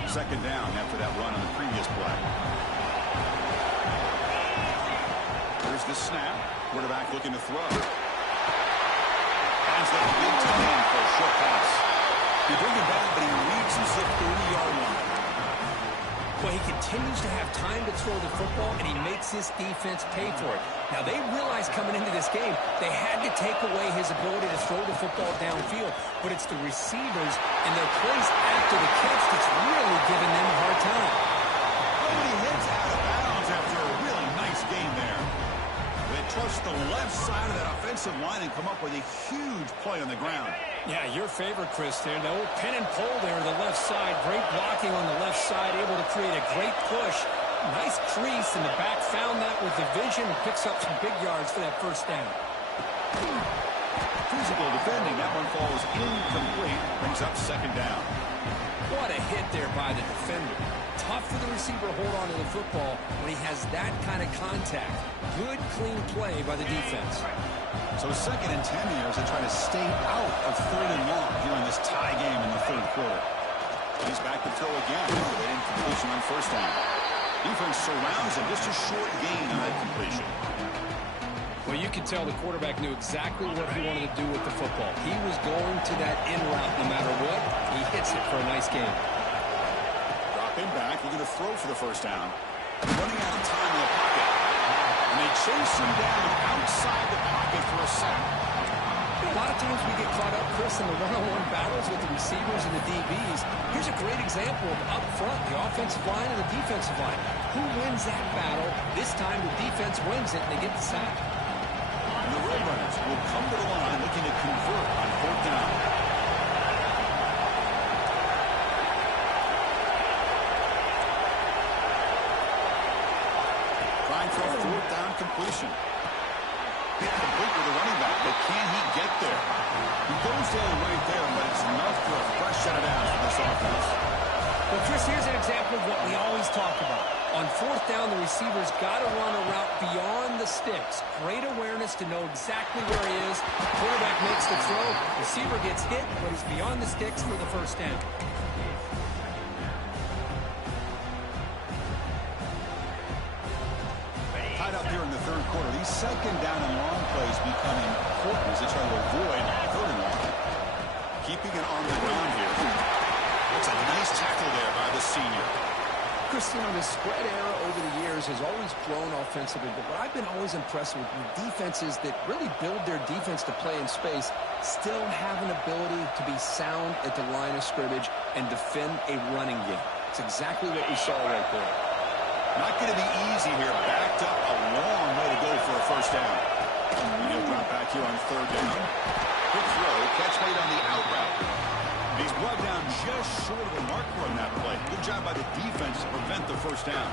Second down after that run on the previous play. Here's the snap. Quarterback looking to throw. Hands that big tight end for a short pass. He bring him back, but he reads his 30-yard line. Well, he continues to have time to throw the football, and he makes this defense pay for it. Now, they realized coming into this game they had to take away his ability to throw the football downfield, but it's the receivers and their plays after the catch that's really giving them a hard time. Brady hits out of bounds after a really nice game there. They trust the left side of that offensive line and come up with a huge play on the ground. Yeah, your favorite, Chris, there. The old pin and pull there on the left side. Great blocking on the left side, able to create a great push. Nice crease in the back. Found that with the vision and picks up some big yards for that first down. Physical defending. That one falls incomplete. Brings up second down. What a hit there by the defender. Tough for the receiver to hold on to the football when he has that kind of contact. Good, clean play by the defense. So second and 10 here as they try to stay out of third and long here in this tie game in the third quarter. He's back to throw again. With an incompletion on first down. Defense surrounds him. Just a short gain on that completion. Well, you could tell the quarterback knew exactly what he wanted to do with the football. He was going to that in route no matter what. He hits it for a nice game. Drop him back. Looking to throw for the first down. Running out of time in the pocket. And they chase him down outside the pocket for a sack. A lot of times we get caught up, Chris, in the one-on-one battles with the receivers and the DBs. Here's a great example of up front, the offensive line and the defensive line. Who wins that battle? This time the defense wins it and they get the sack. And the Roadrunners will come to the line looking to convert on fourth down. Trying for a fourth down completion. Complete with the running back, but can he get there? He goes down right there, but it's enough for a fresh set of downs for this offense. Well, Chris, here's an example of what we always talk about. On fourth down, the receiver's got to run a route beyond the sticks. Great awareness to know exactly where he is. Quarterback makes the throw. Receiver gets hit, but he's beyond the sticks for the first down. Tied up here in the third quarter. These second down and long plays become important as they try to avoid third and long. Keeping it on the ground here. That's a nice tackle there by the senior. Chris, the spread era over the years has always grown offensively, but what I've been always impressed with defenses that really build their defense to play in space still have an ability to be sound at the line of scrimmage and defend a running game. It's exactly what we saw right there. Not going to be easy here. Backed up a long way to go for a first down. He'll drop back here on third down. Good throw. Catch made on the out route. He's brought down just short of the marker on that play. Good job by the defense to prevent the first down.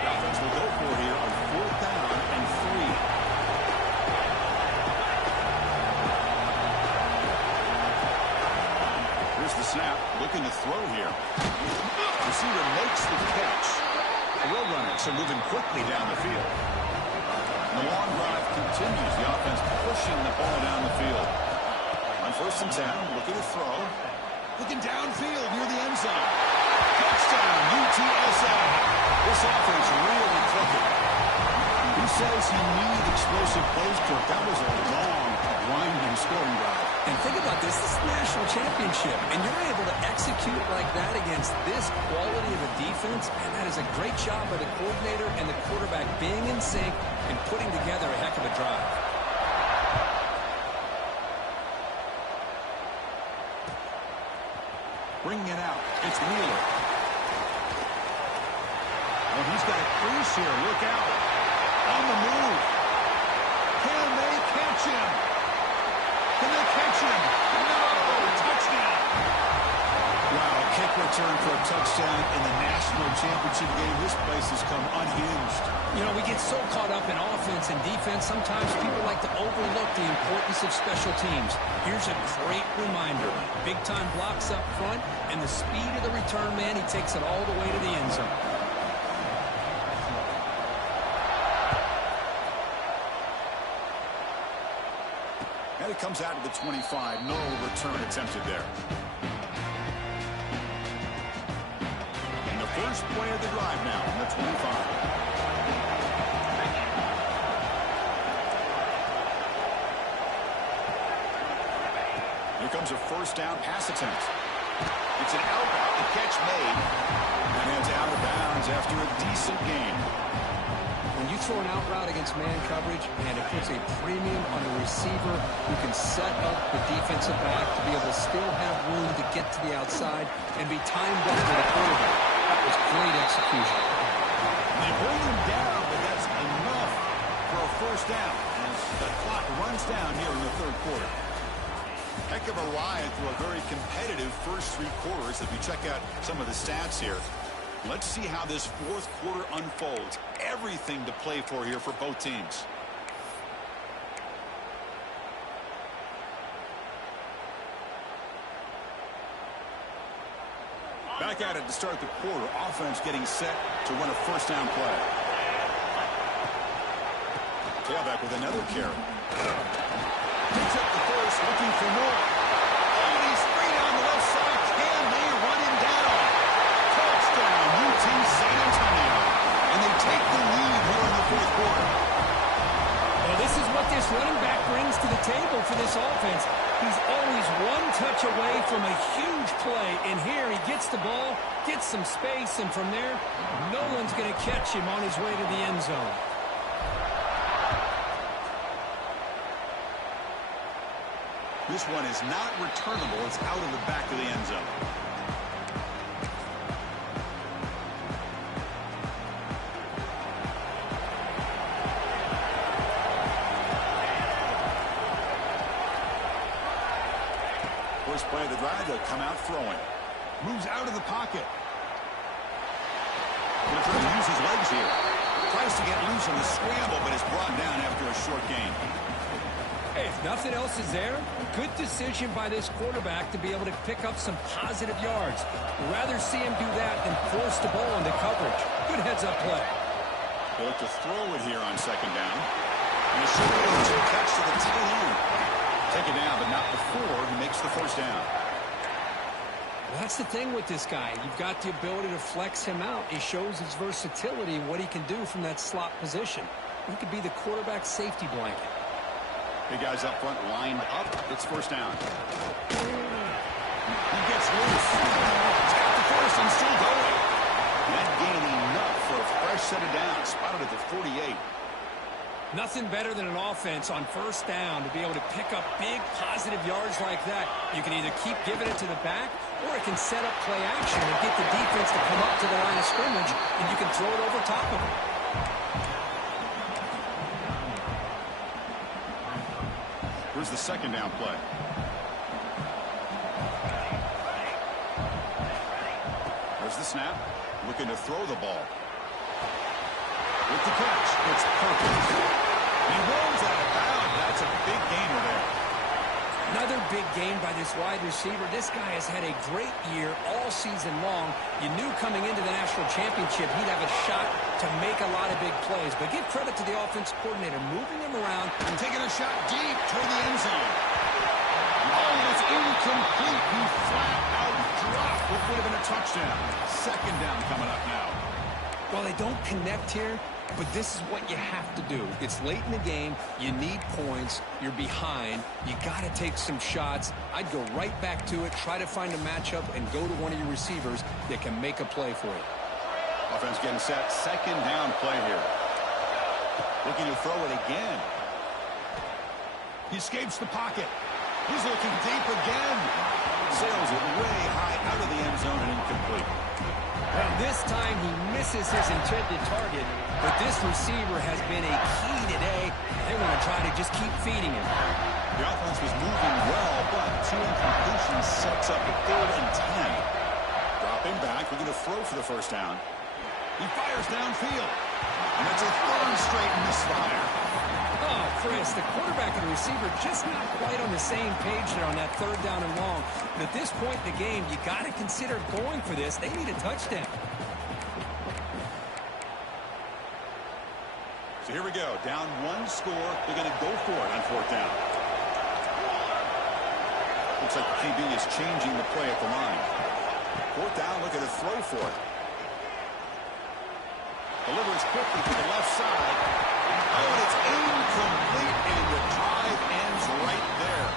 The offense will go for here on fourth down and 3. Here's the snap. Looking to throw here. Receiver makes the catch. The Roadrunners are moving quickly down the field. And the long drive continues. The offense pushing the ball down the field. On first and 10, looking to throw. Looking downfield near the end zone. Touchdown, UTSA. This offense really clicking. Who says you need explosive plays, Kirk? That was a long, grinding scoring drive. And think about this. This is the national championship, and you're able to execute like that against this quality of a defense, and that is a great job by the coordinator and the quarterback being in sync and putting together a heck of a drive. Bringing it out, it's Wheeler. Oh, he's got a crease here. Look out. On the move. Can they catch him? Can they catch him? No! Touchdown! Wow, kick return for a touchdown in the national championship game. This place has come unhinged. You know, we get so caught up in offense and defense, sometimes people like to overlook the importance of special teams. Here's a great reminder. Big-time blocks up front, and the speed of the return man, he takes it all the way to the end zone. And it comes out to the 25. No return attempted there. And the first play of the drive now on the 25. Here comes a first down pass attempt. It's an outbound. The catch made. And it's out of bounds after a decent gain. When you throw an out route against man coverage, and it puts a premium on a receiver who can set up the defensive back to be able to still have room to get to the outside and be timed up for the quarterback. That was great execution. They bring him down, but that's enough for a first down as the clock runs down here in the third quarter. Heck of a ride through a very competitive first three quarters. If you check out some of the stats here, let's see how this fourth quarter unfolds. Everything to play for here for both teams. Back at it to start the quarter. Offense getting set to run a first down play. Tailback with another carry. Picks up the first, looking for more. Oh, and he's free down the left side. Can they run him down? Touchdown, UT San Antonio. And they take the lead here in the fourth quarter. Well, this is what this running back brings to the table for this offense. He's always one touch away from a huge play. And here he gets the ball, gets some space, and from there, no one's going to catch him on his way to the end zone. This one is not returnable. It's out of the back of the end zone. First play of the drive, they'll come out throwing. Moves out of the pocket. Going to try to use his legs here. Tries to get loose on the scramble, but is brought down after a short gain. Hey, if nothing else is there, good decision by this quarterback to be able to pick up some positive yards. Rather see him do that than force the ball into coverage. Good heads-up play. They look to throw it here on second down. And a short catch to the tight end. Take it down, but not before he makes the first down. Well, that's the thing with this guy. You've got the ability to flex him out. He shows his versatility and what he can do from that slot position. He could be the quarterback safety blanket. Big guys up front lined up. It's first down. He gets loose. He's got the first and still going. That gain enough for a fresh set of downs. Spotted at the 48. Nothing better than an offense on first down to be able to pick up big positive yards like that. You can either keep giving it to the back, or it can set up play action and get the defense to come up to the line of scrimmage, and you can throw it over top of it. Here's the second down play. There's the snap. Looking to throw the ball. With the catch, it's perfect. He rolls out of bounds. That's a big gainer there. Another big game by this wide receiver. This guy has had a great year all season long. You knew coming into the national championship he'd have a shot to make a lot of big plays. But give credit to the offense coordinator, moving him around and taking a shot deep toward the end zone. Oh, it's incomplete. He flat out dropped what would have been a touchdown. Second down coming up now. Well, they don't connect here, but this is what you have to do. It's late in the game. You need points. You're behind. You got to take some shots. I'd go right back to it, try to find a matchup, and go to one of your receivers that can make a play for you. Offense getting set. Second down play here. Looking to throw it again. He escapes the pocket. He's looking deep again. Sails it way high out of the end zone and incomplete. Well, this time he misses his intended target, but this receiver has been a key today. They want to try to just keep feeding him. The offense was moving well, but 2 incompletions sets up a 3rd and 10. Dropping back, we're going to throw for the first down. He fires downfield. And that's a 3rd straight misfire. Oh, Chris, the quarterback and the receiver just not quite on the same page there on that 3rd down and long. But at this point in the game, you got to consider going for this. They need a touchdown. So here we go. Down 1 score. They're going to go for it on 4th down. Looks like the QB is changing the play at the line. 4th down, look at a throw for it. Delivers quickly to the left side. Oh, and it's incomplete, and the drive ends right there.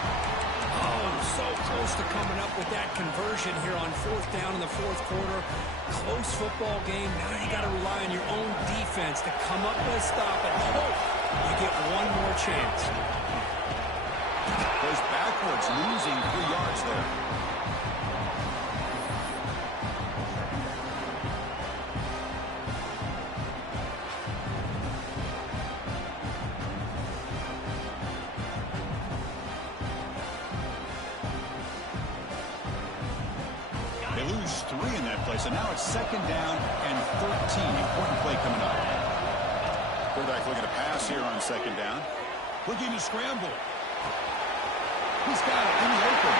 Oh, so close to coming up with that conversion here on 4th down in the 4th quarter. Close football game. Now you got to rely on your own defense to come up with a stop and hope you get one more chance. Goes backwards, losing 3 yards there. So now it's 2nd down and 13. Important play coming up. Quarterback looking to pass here on 2nd down. Looking to scramble. He's got it in the open.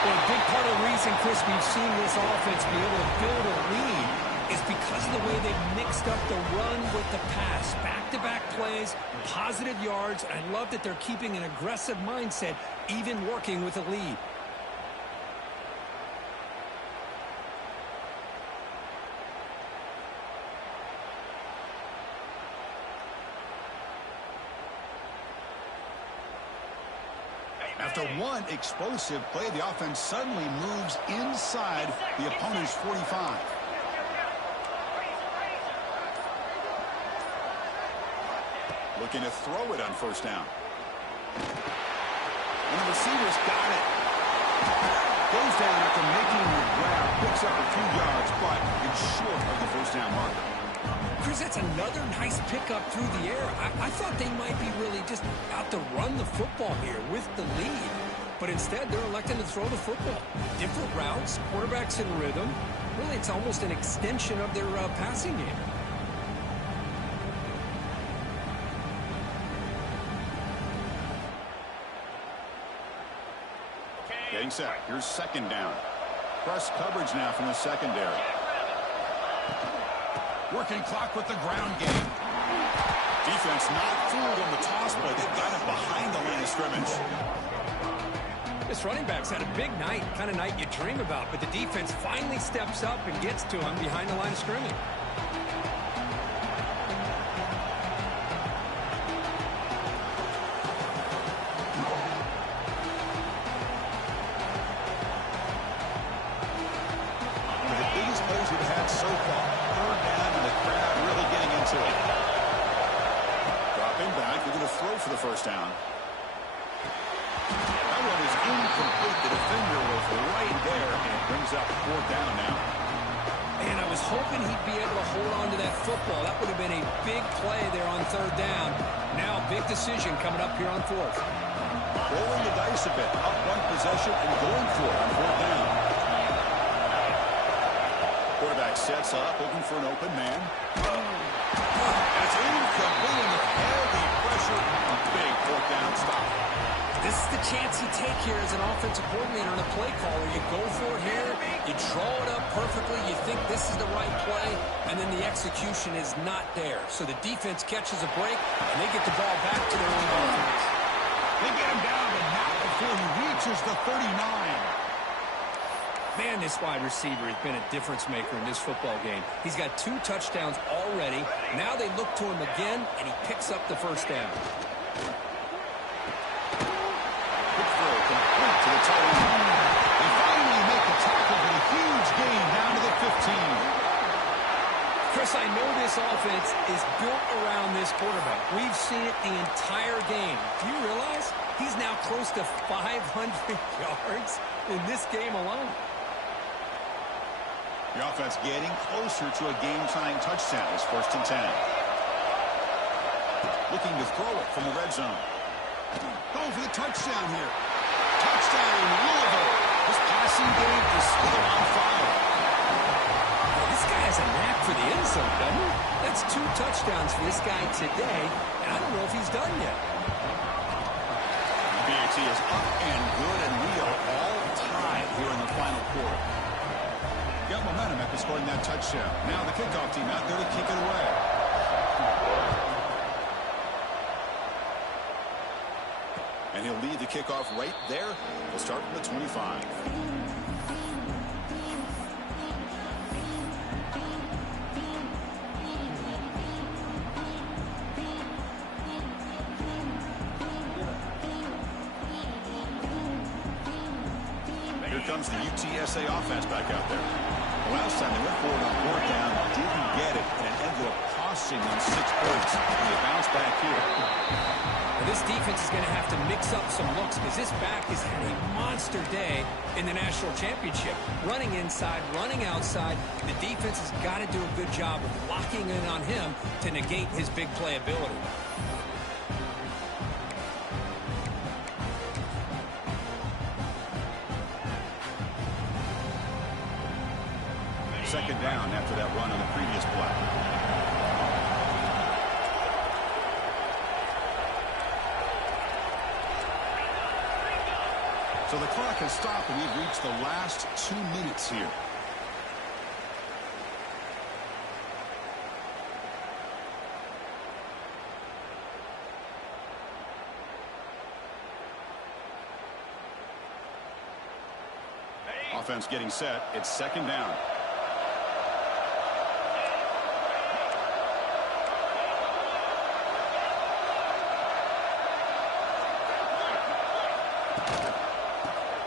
Well, a big part of the reason, Chris, we've seen this offense be able to build a lead is because of the way they've mixed up the run with the pass. Back-to-back plays, positive yards. I love that they're keeping an aggressive mindset, even working with a lead. After one explosive play, the offense suddenly moves inside the opponent's 45. Looking to throw it on 1st down. And the receiver's got it. Goes down after making the grab, picks up a few yards, but it's short of the 1st down marker. Chris, that's another nice pickup through the air. I thought they might be really just out to run the football here with the lead. But instead, they're electing to throw the football. Different routes, quarterbacks in rhythm. Really, it's almost an extension of their passing game. Getting set. Here's 2nd down. Press coverage now from the secondary. Working clock with the ground game. Defense not fooled on the toss play. They got it behind the line of scrimmage. This running back's had a big night, kind of night you dream about, but the defense finally steps up and gets to him behind the line of scrimmage. One of the biggest plays we've had so far. 3rd down and the crowd really getting into it. Dropping back, they're going to throw for the 1st down. That one is incomplete. The defender was right there, and it brings up 4th down now. And I was hoping he'd be able to hold on to that football. That would have been a big play there on 3rd down. Now, big decision coming up here on 4th. Rolling the dice a bit. Up 1 possession and going for it on 4th down. Quarterback sets up, looking for an open man. And it's incomplete under heavy pressure. A big 4th down stop. This is the chance you take here as an offensive coordinator and a play caller. You go for it here, you draw it up perfectly, you think this is the right play, and then the execution is not there. So the defense catches a break, and they get the ball back to their own offense. They get him down, but not before he reaches the 39. Man, this wide receiver has been a difference maker in this football game. He's got 2 touchdowns already. Now they look to him again, and he picks up the 1st down. To the tight end. They finally make the tackle, but a huge gain down to the 15. Chris, I know this offense is built around this quarterback. We've seen it the entire game. Do you realize he's now close to 500 yards in this game alone? The offense getting closer to a game-tying touchdown. It's 1st and 10. Looking to throw it from the red zone. Going for the touchdown here. Touchdown, Louisville. This passing game is still on fire. This guy has a knack for the end zone, doesn't he? That's 2 touchdowns for this guy today, and I don't know if he's done yet. BAT is up and good, and we are all tied here in the final quarter. Got momentum after scoring that touchdown. Now the kickoff team out there to kick it away. And he'll lead the kickoff right there. We'll start from the 25. Here comes the UTSA offense back out there. The last time they went for it on 4th down, didn't get it, and it ended up costing them 6 points. And they bounce back here. This defense is going to have to mix up some looks because this back has had a monster day in the national championship. Running inside, running outside. The defense has got to do a good job of locking in on him to negate his big play ability. Second down after that run on the previous play. So the clock has stopped, and we've reached the last 2 minutes here. Offense getting set. It's second down.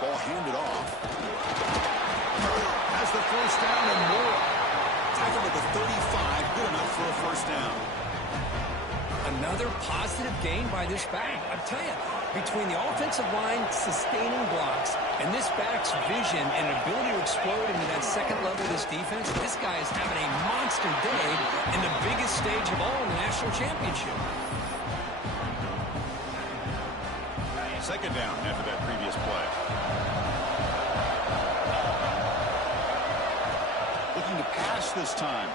Ball handed off. Has the first down and more. Tackled at the 35. Good enough for a first down. Another positive gain by this back. I tell you, between the offensive line sustaining blocks and this back's vision and ability to explode into that second level of this defense, this guy is having a monster day in the biggest stage of all in the national championship. Second down after that previous play. Looking to pass this time.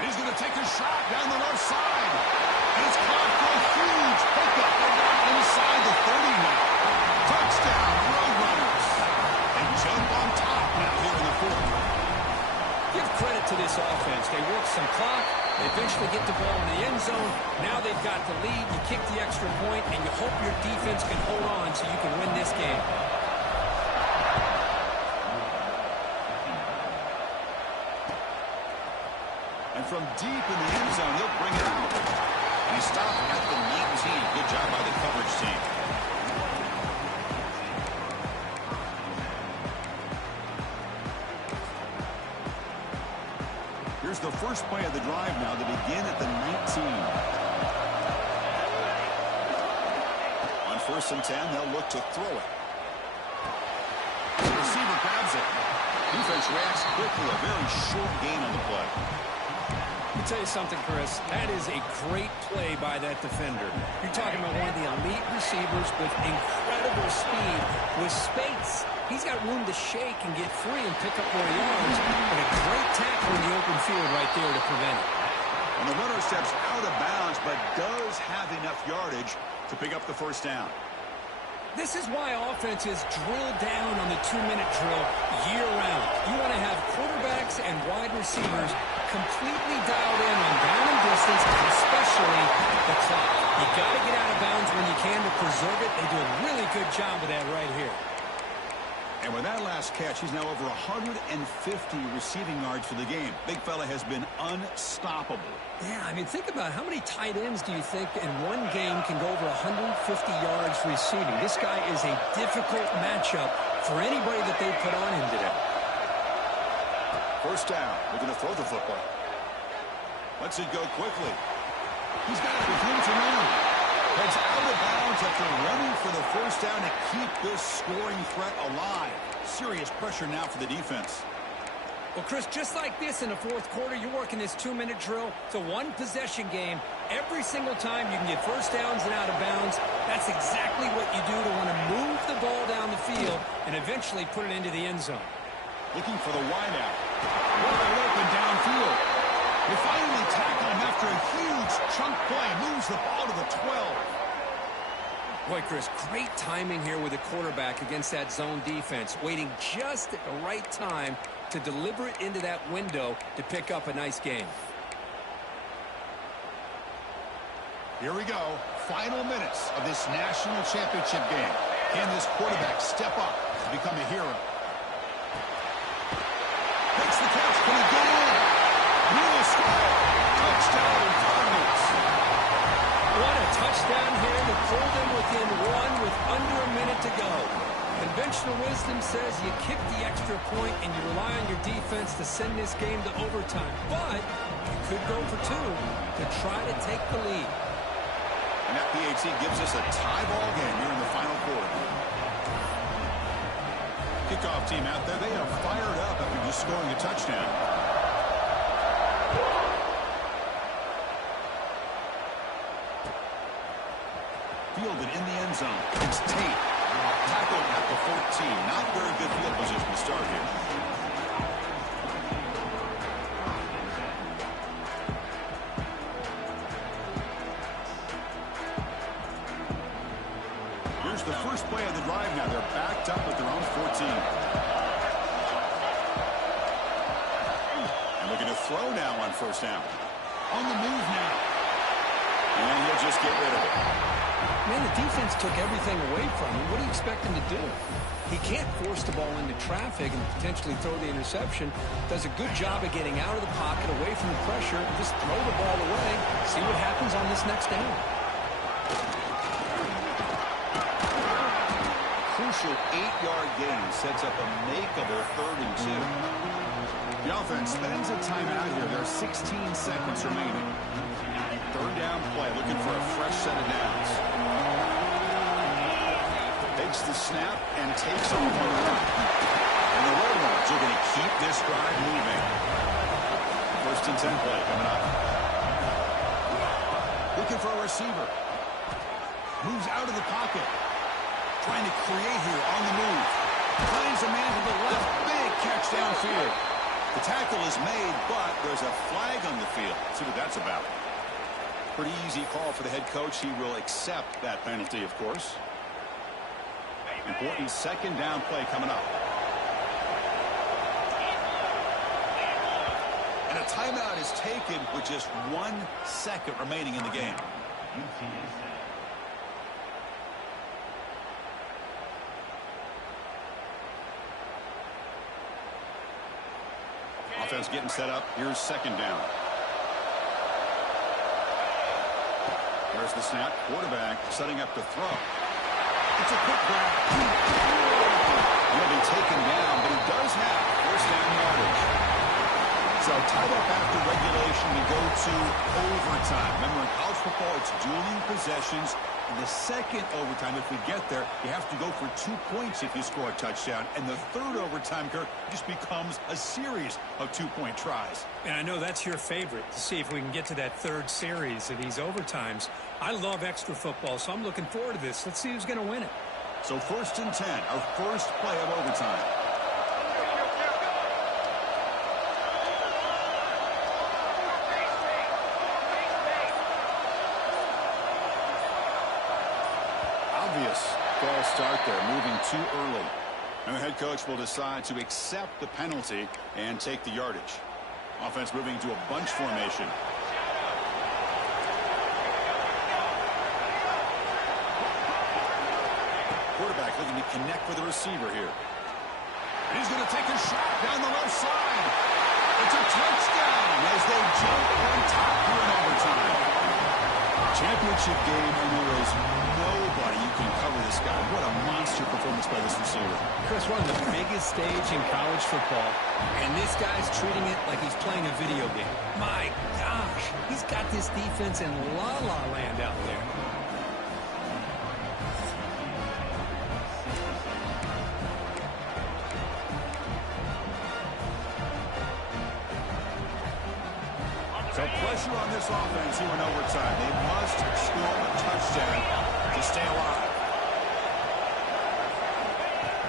And he's going to take a shot down the left side. And it's caught for a huge pickup inside the 30 now. Touchdown, Roadrunners. They jump on top now here in the 4th. Give credit to this offense. They work some clock. They eventually get the ball in the end zone. Now they've got the lead. You kick the extra point, and you hope your defense can hold on so you can win this game. And from deep in the end zone, he'll bring it out. And he stopped at the 19. Good job by the coverage team. Here's the first play of the drive now to begin at the 19. On 1st and 10, they'll look to throw it. The receiver grabs it. Defense reacts quickly. A very short gain on the play. Let me tell you something, Chris. That is a great play by that defender. You're talking about one of the elite receivers with incredible speed, with space. He's got room to shake and get free and pick up more yards. But a great tackle in the open field right there to prevent it. And the runner steps out of bounds, but does have enough yardage to pick up the first down. This is why offenses drill down on the 2-minute drill year-round. You want to have quarterbacks and wide receivers completely dialed in on down and distance, and especially the clock. You got to get out of bounds when you can to preserve it. They do a really good job of that right here. And with that last catch, he's now over 150 receiving yards for the game. Big fella has been unstoppable. Yeah, I mean, think about how many tight ends do you think in one game can go over 150 yards receiving? This guy is a difficult matchup for anybody that they put on him today. First down. We're going to throw the football. Lets it go quickly. He's got it with room to run. Heads out of bounds after running for the first down to keep this scoring threat alive. Serious pressure now for the defense. Well, Chris, just like this in the fourth quarter, you're working this 2-minute drill. It's a one-possession game. Every single time you can get first downs and out of bounds, that's exactly what you do to want to move the ball down the field and eventually put it into the end zone. Looking for the wideout. Wide open downfield. They finally tackle him after a huge chunk play. Moves the ball to the 12. Boy, Chris, great timing here with the quarterback against that zone defense, waiting just at the right time to deliver it into that window to pick up a nice game. Here we go. Final minutes of this national championship game. Can this quarterback step up to become a hero? Makes the catch. Can he get in? Will score. Touchdown, Cardinals. What a touchdown here to pull them within one with under a minute to go. Conventional wisdom says you kick the extra point and you rely on your defense to send this game to overtime. But you could go for two to try to take the lead. And that PAT gives us a tie ball game here in the final quarter. Kickoff team out there, they are fired up after just scoring a touchdown. Fielded in the end zone. It's Tate. Tackled at the 14. Not very good field position to start here. Here's the first play of the drive now. They're backed up at their own 14. And looking to throw now on first down. On the move now. And he'll just get rid of it. Man, the defense took everything away from him. What do you expect him to do? He can't force the ball into traffic and potentially throw the interception. Does a good job of getting out of the pocket, away from the pressure. Just throw the ball away. See what happens on this next down. Crucial 8-yard gain sets up a makeable 3rd and 2. The offense spends a timeout here. There are 16 seconds remaining. 3rd down play, looking for a fresh set of downs. Takes the snap and takes off on the run. And the Red Ones are going to keep this drive moving. 1st and 10 play coming up. Looking for a receiver. Moves out of the pocket. Trying to create here on the move. Finds a man to the left. Big catch downfield. The tackle is made, but there's a flag on the field. Let's see what that's about. Pretty easy call for the head coach. He will accept that penalty, of course. Important 2nd down play coming up. And a timeout is taken with just 1 second remaining in the game. Offense getting set up. Here's 2nd down. There's the snap. Quarterback setting up to throw. It's a quick grab. He'll be taken down, but he does have 1st down yardage. So tied up after regulation, we go to overtime. Remember, in college football, it's dueling possessions. In the 2nd overtime, if we get there, you have to go for 2 points if you score a touchdown. And the 3rd overtime, Kirk, just becomes a series of 2-point tries. And I know that's your favorite, to see if we can get to that 3rd series of these overtimes. I love extra football, so I'm looking forward to this. Let's see who's going to win it. So 1st and 10, our first play of overtime. Obvious false start there, moving too early. And the head coach will decide to accept the penalty and take the yardage. Offense moving to a bunch formation. Quarterback looking to connect with the receiver here. And he's going to take a shot down the left side. It's a touchdown as they jump on top here in overtime. Championship game, and there is nobody you can cover this guy. What a monster performance by this receiver. Chris, one of the biggest stage in college football, and this guy's treating it like he's playing a video game. My gosh, he's got this defense in la-la land out there. So pressure on this offense here in overtime. They must score a touchdown to stay alive.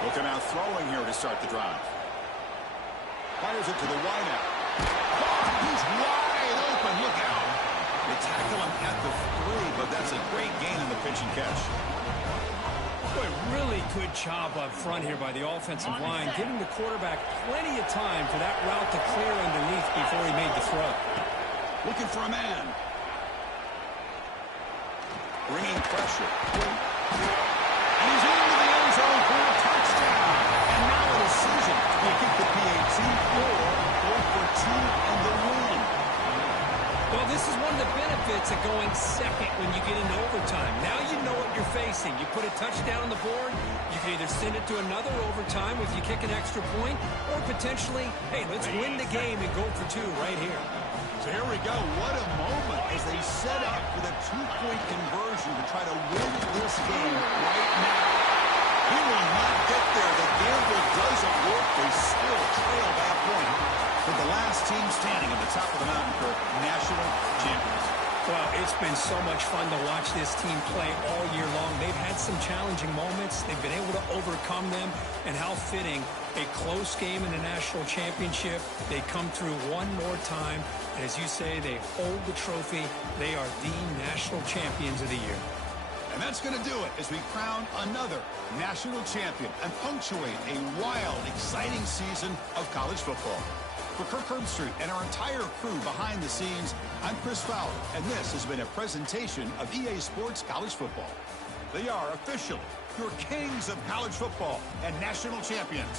Looking out throwing here to start the drive. Fires it to the wideout. He's wide open. Look out. They tackle him at the 3, but that's a great gain in the pitch and catch. Boy, really good job up front here by the offensive line, giving the quarterback plenty of time for that route to clear underneath before he made the throw. Looking for a man. Bringing pressure. And he's into the end zone for a touchdown. And now a decision. Do you kick the PAT or go for 2 and the win? Well, this is one of the benefits of going second when you get into overtime. Now you know what you're facing. You put a touchdown on the board, you can either send it to another overtime if you kick an extra point, or potentially, hey, let's win the game and go for 2 right here. So here we go. What a moment as they set up for the 2-point conversion to try to win this game right now. He will not get there. The gamble doesn't work. They still trail by a point. For the last team standing at the top of the mountain for national champions. Well, it's been so much fun to watch this team play all year long. They've had some challenging moments. They've been able to overcome them. And how fitting, a close game in the national championship. They come through one more time. And as you say, they hold the trophy. They are the national champions of the year. And that's going to do it as we crown another national champion and punctuate a wild, exciting season of college football. For Kirk Herbstreit and our entire crew behind the scenes, I'm Chris Fowler, and this has been a presentation of EA Sports College Football. They are officially your kings of college football and national champions.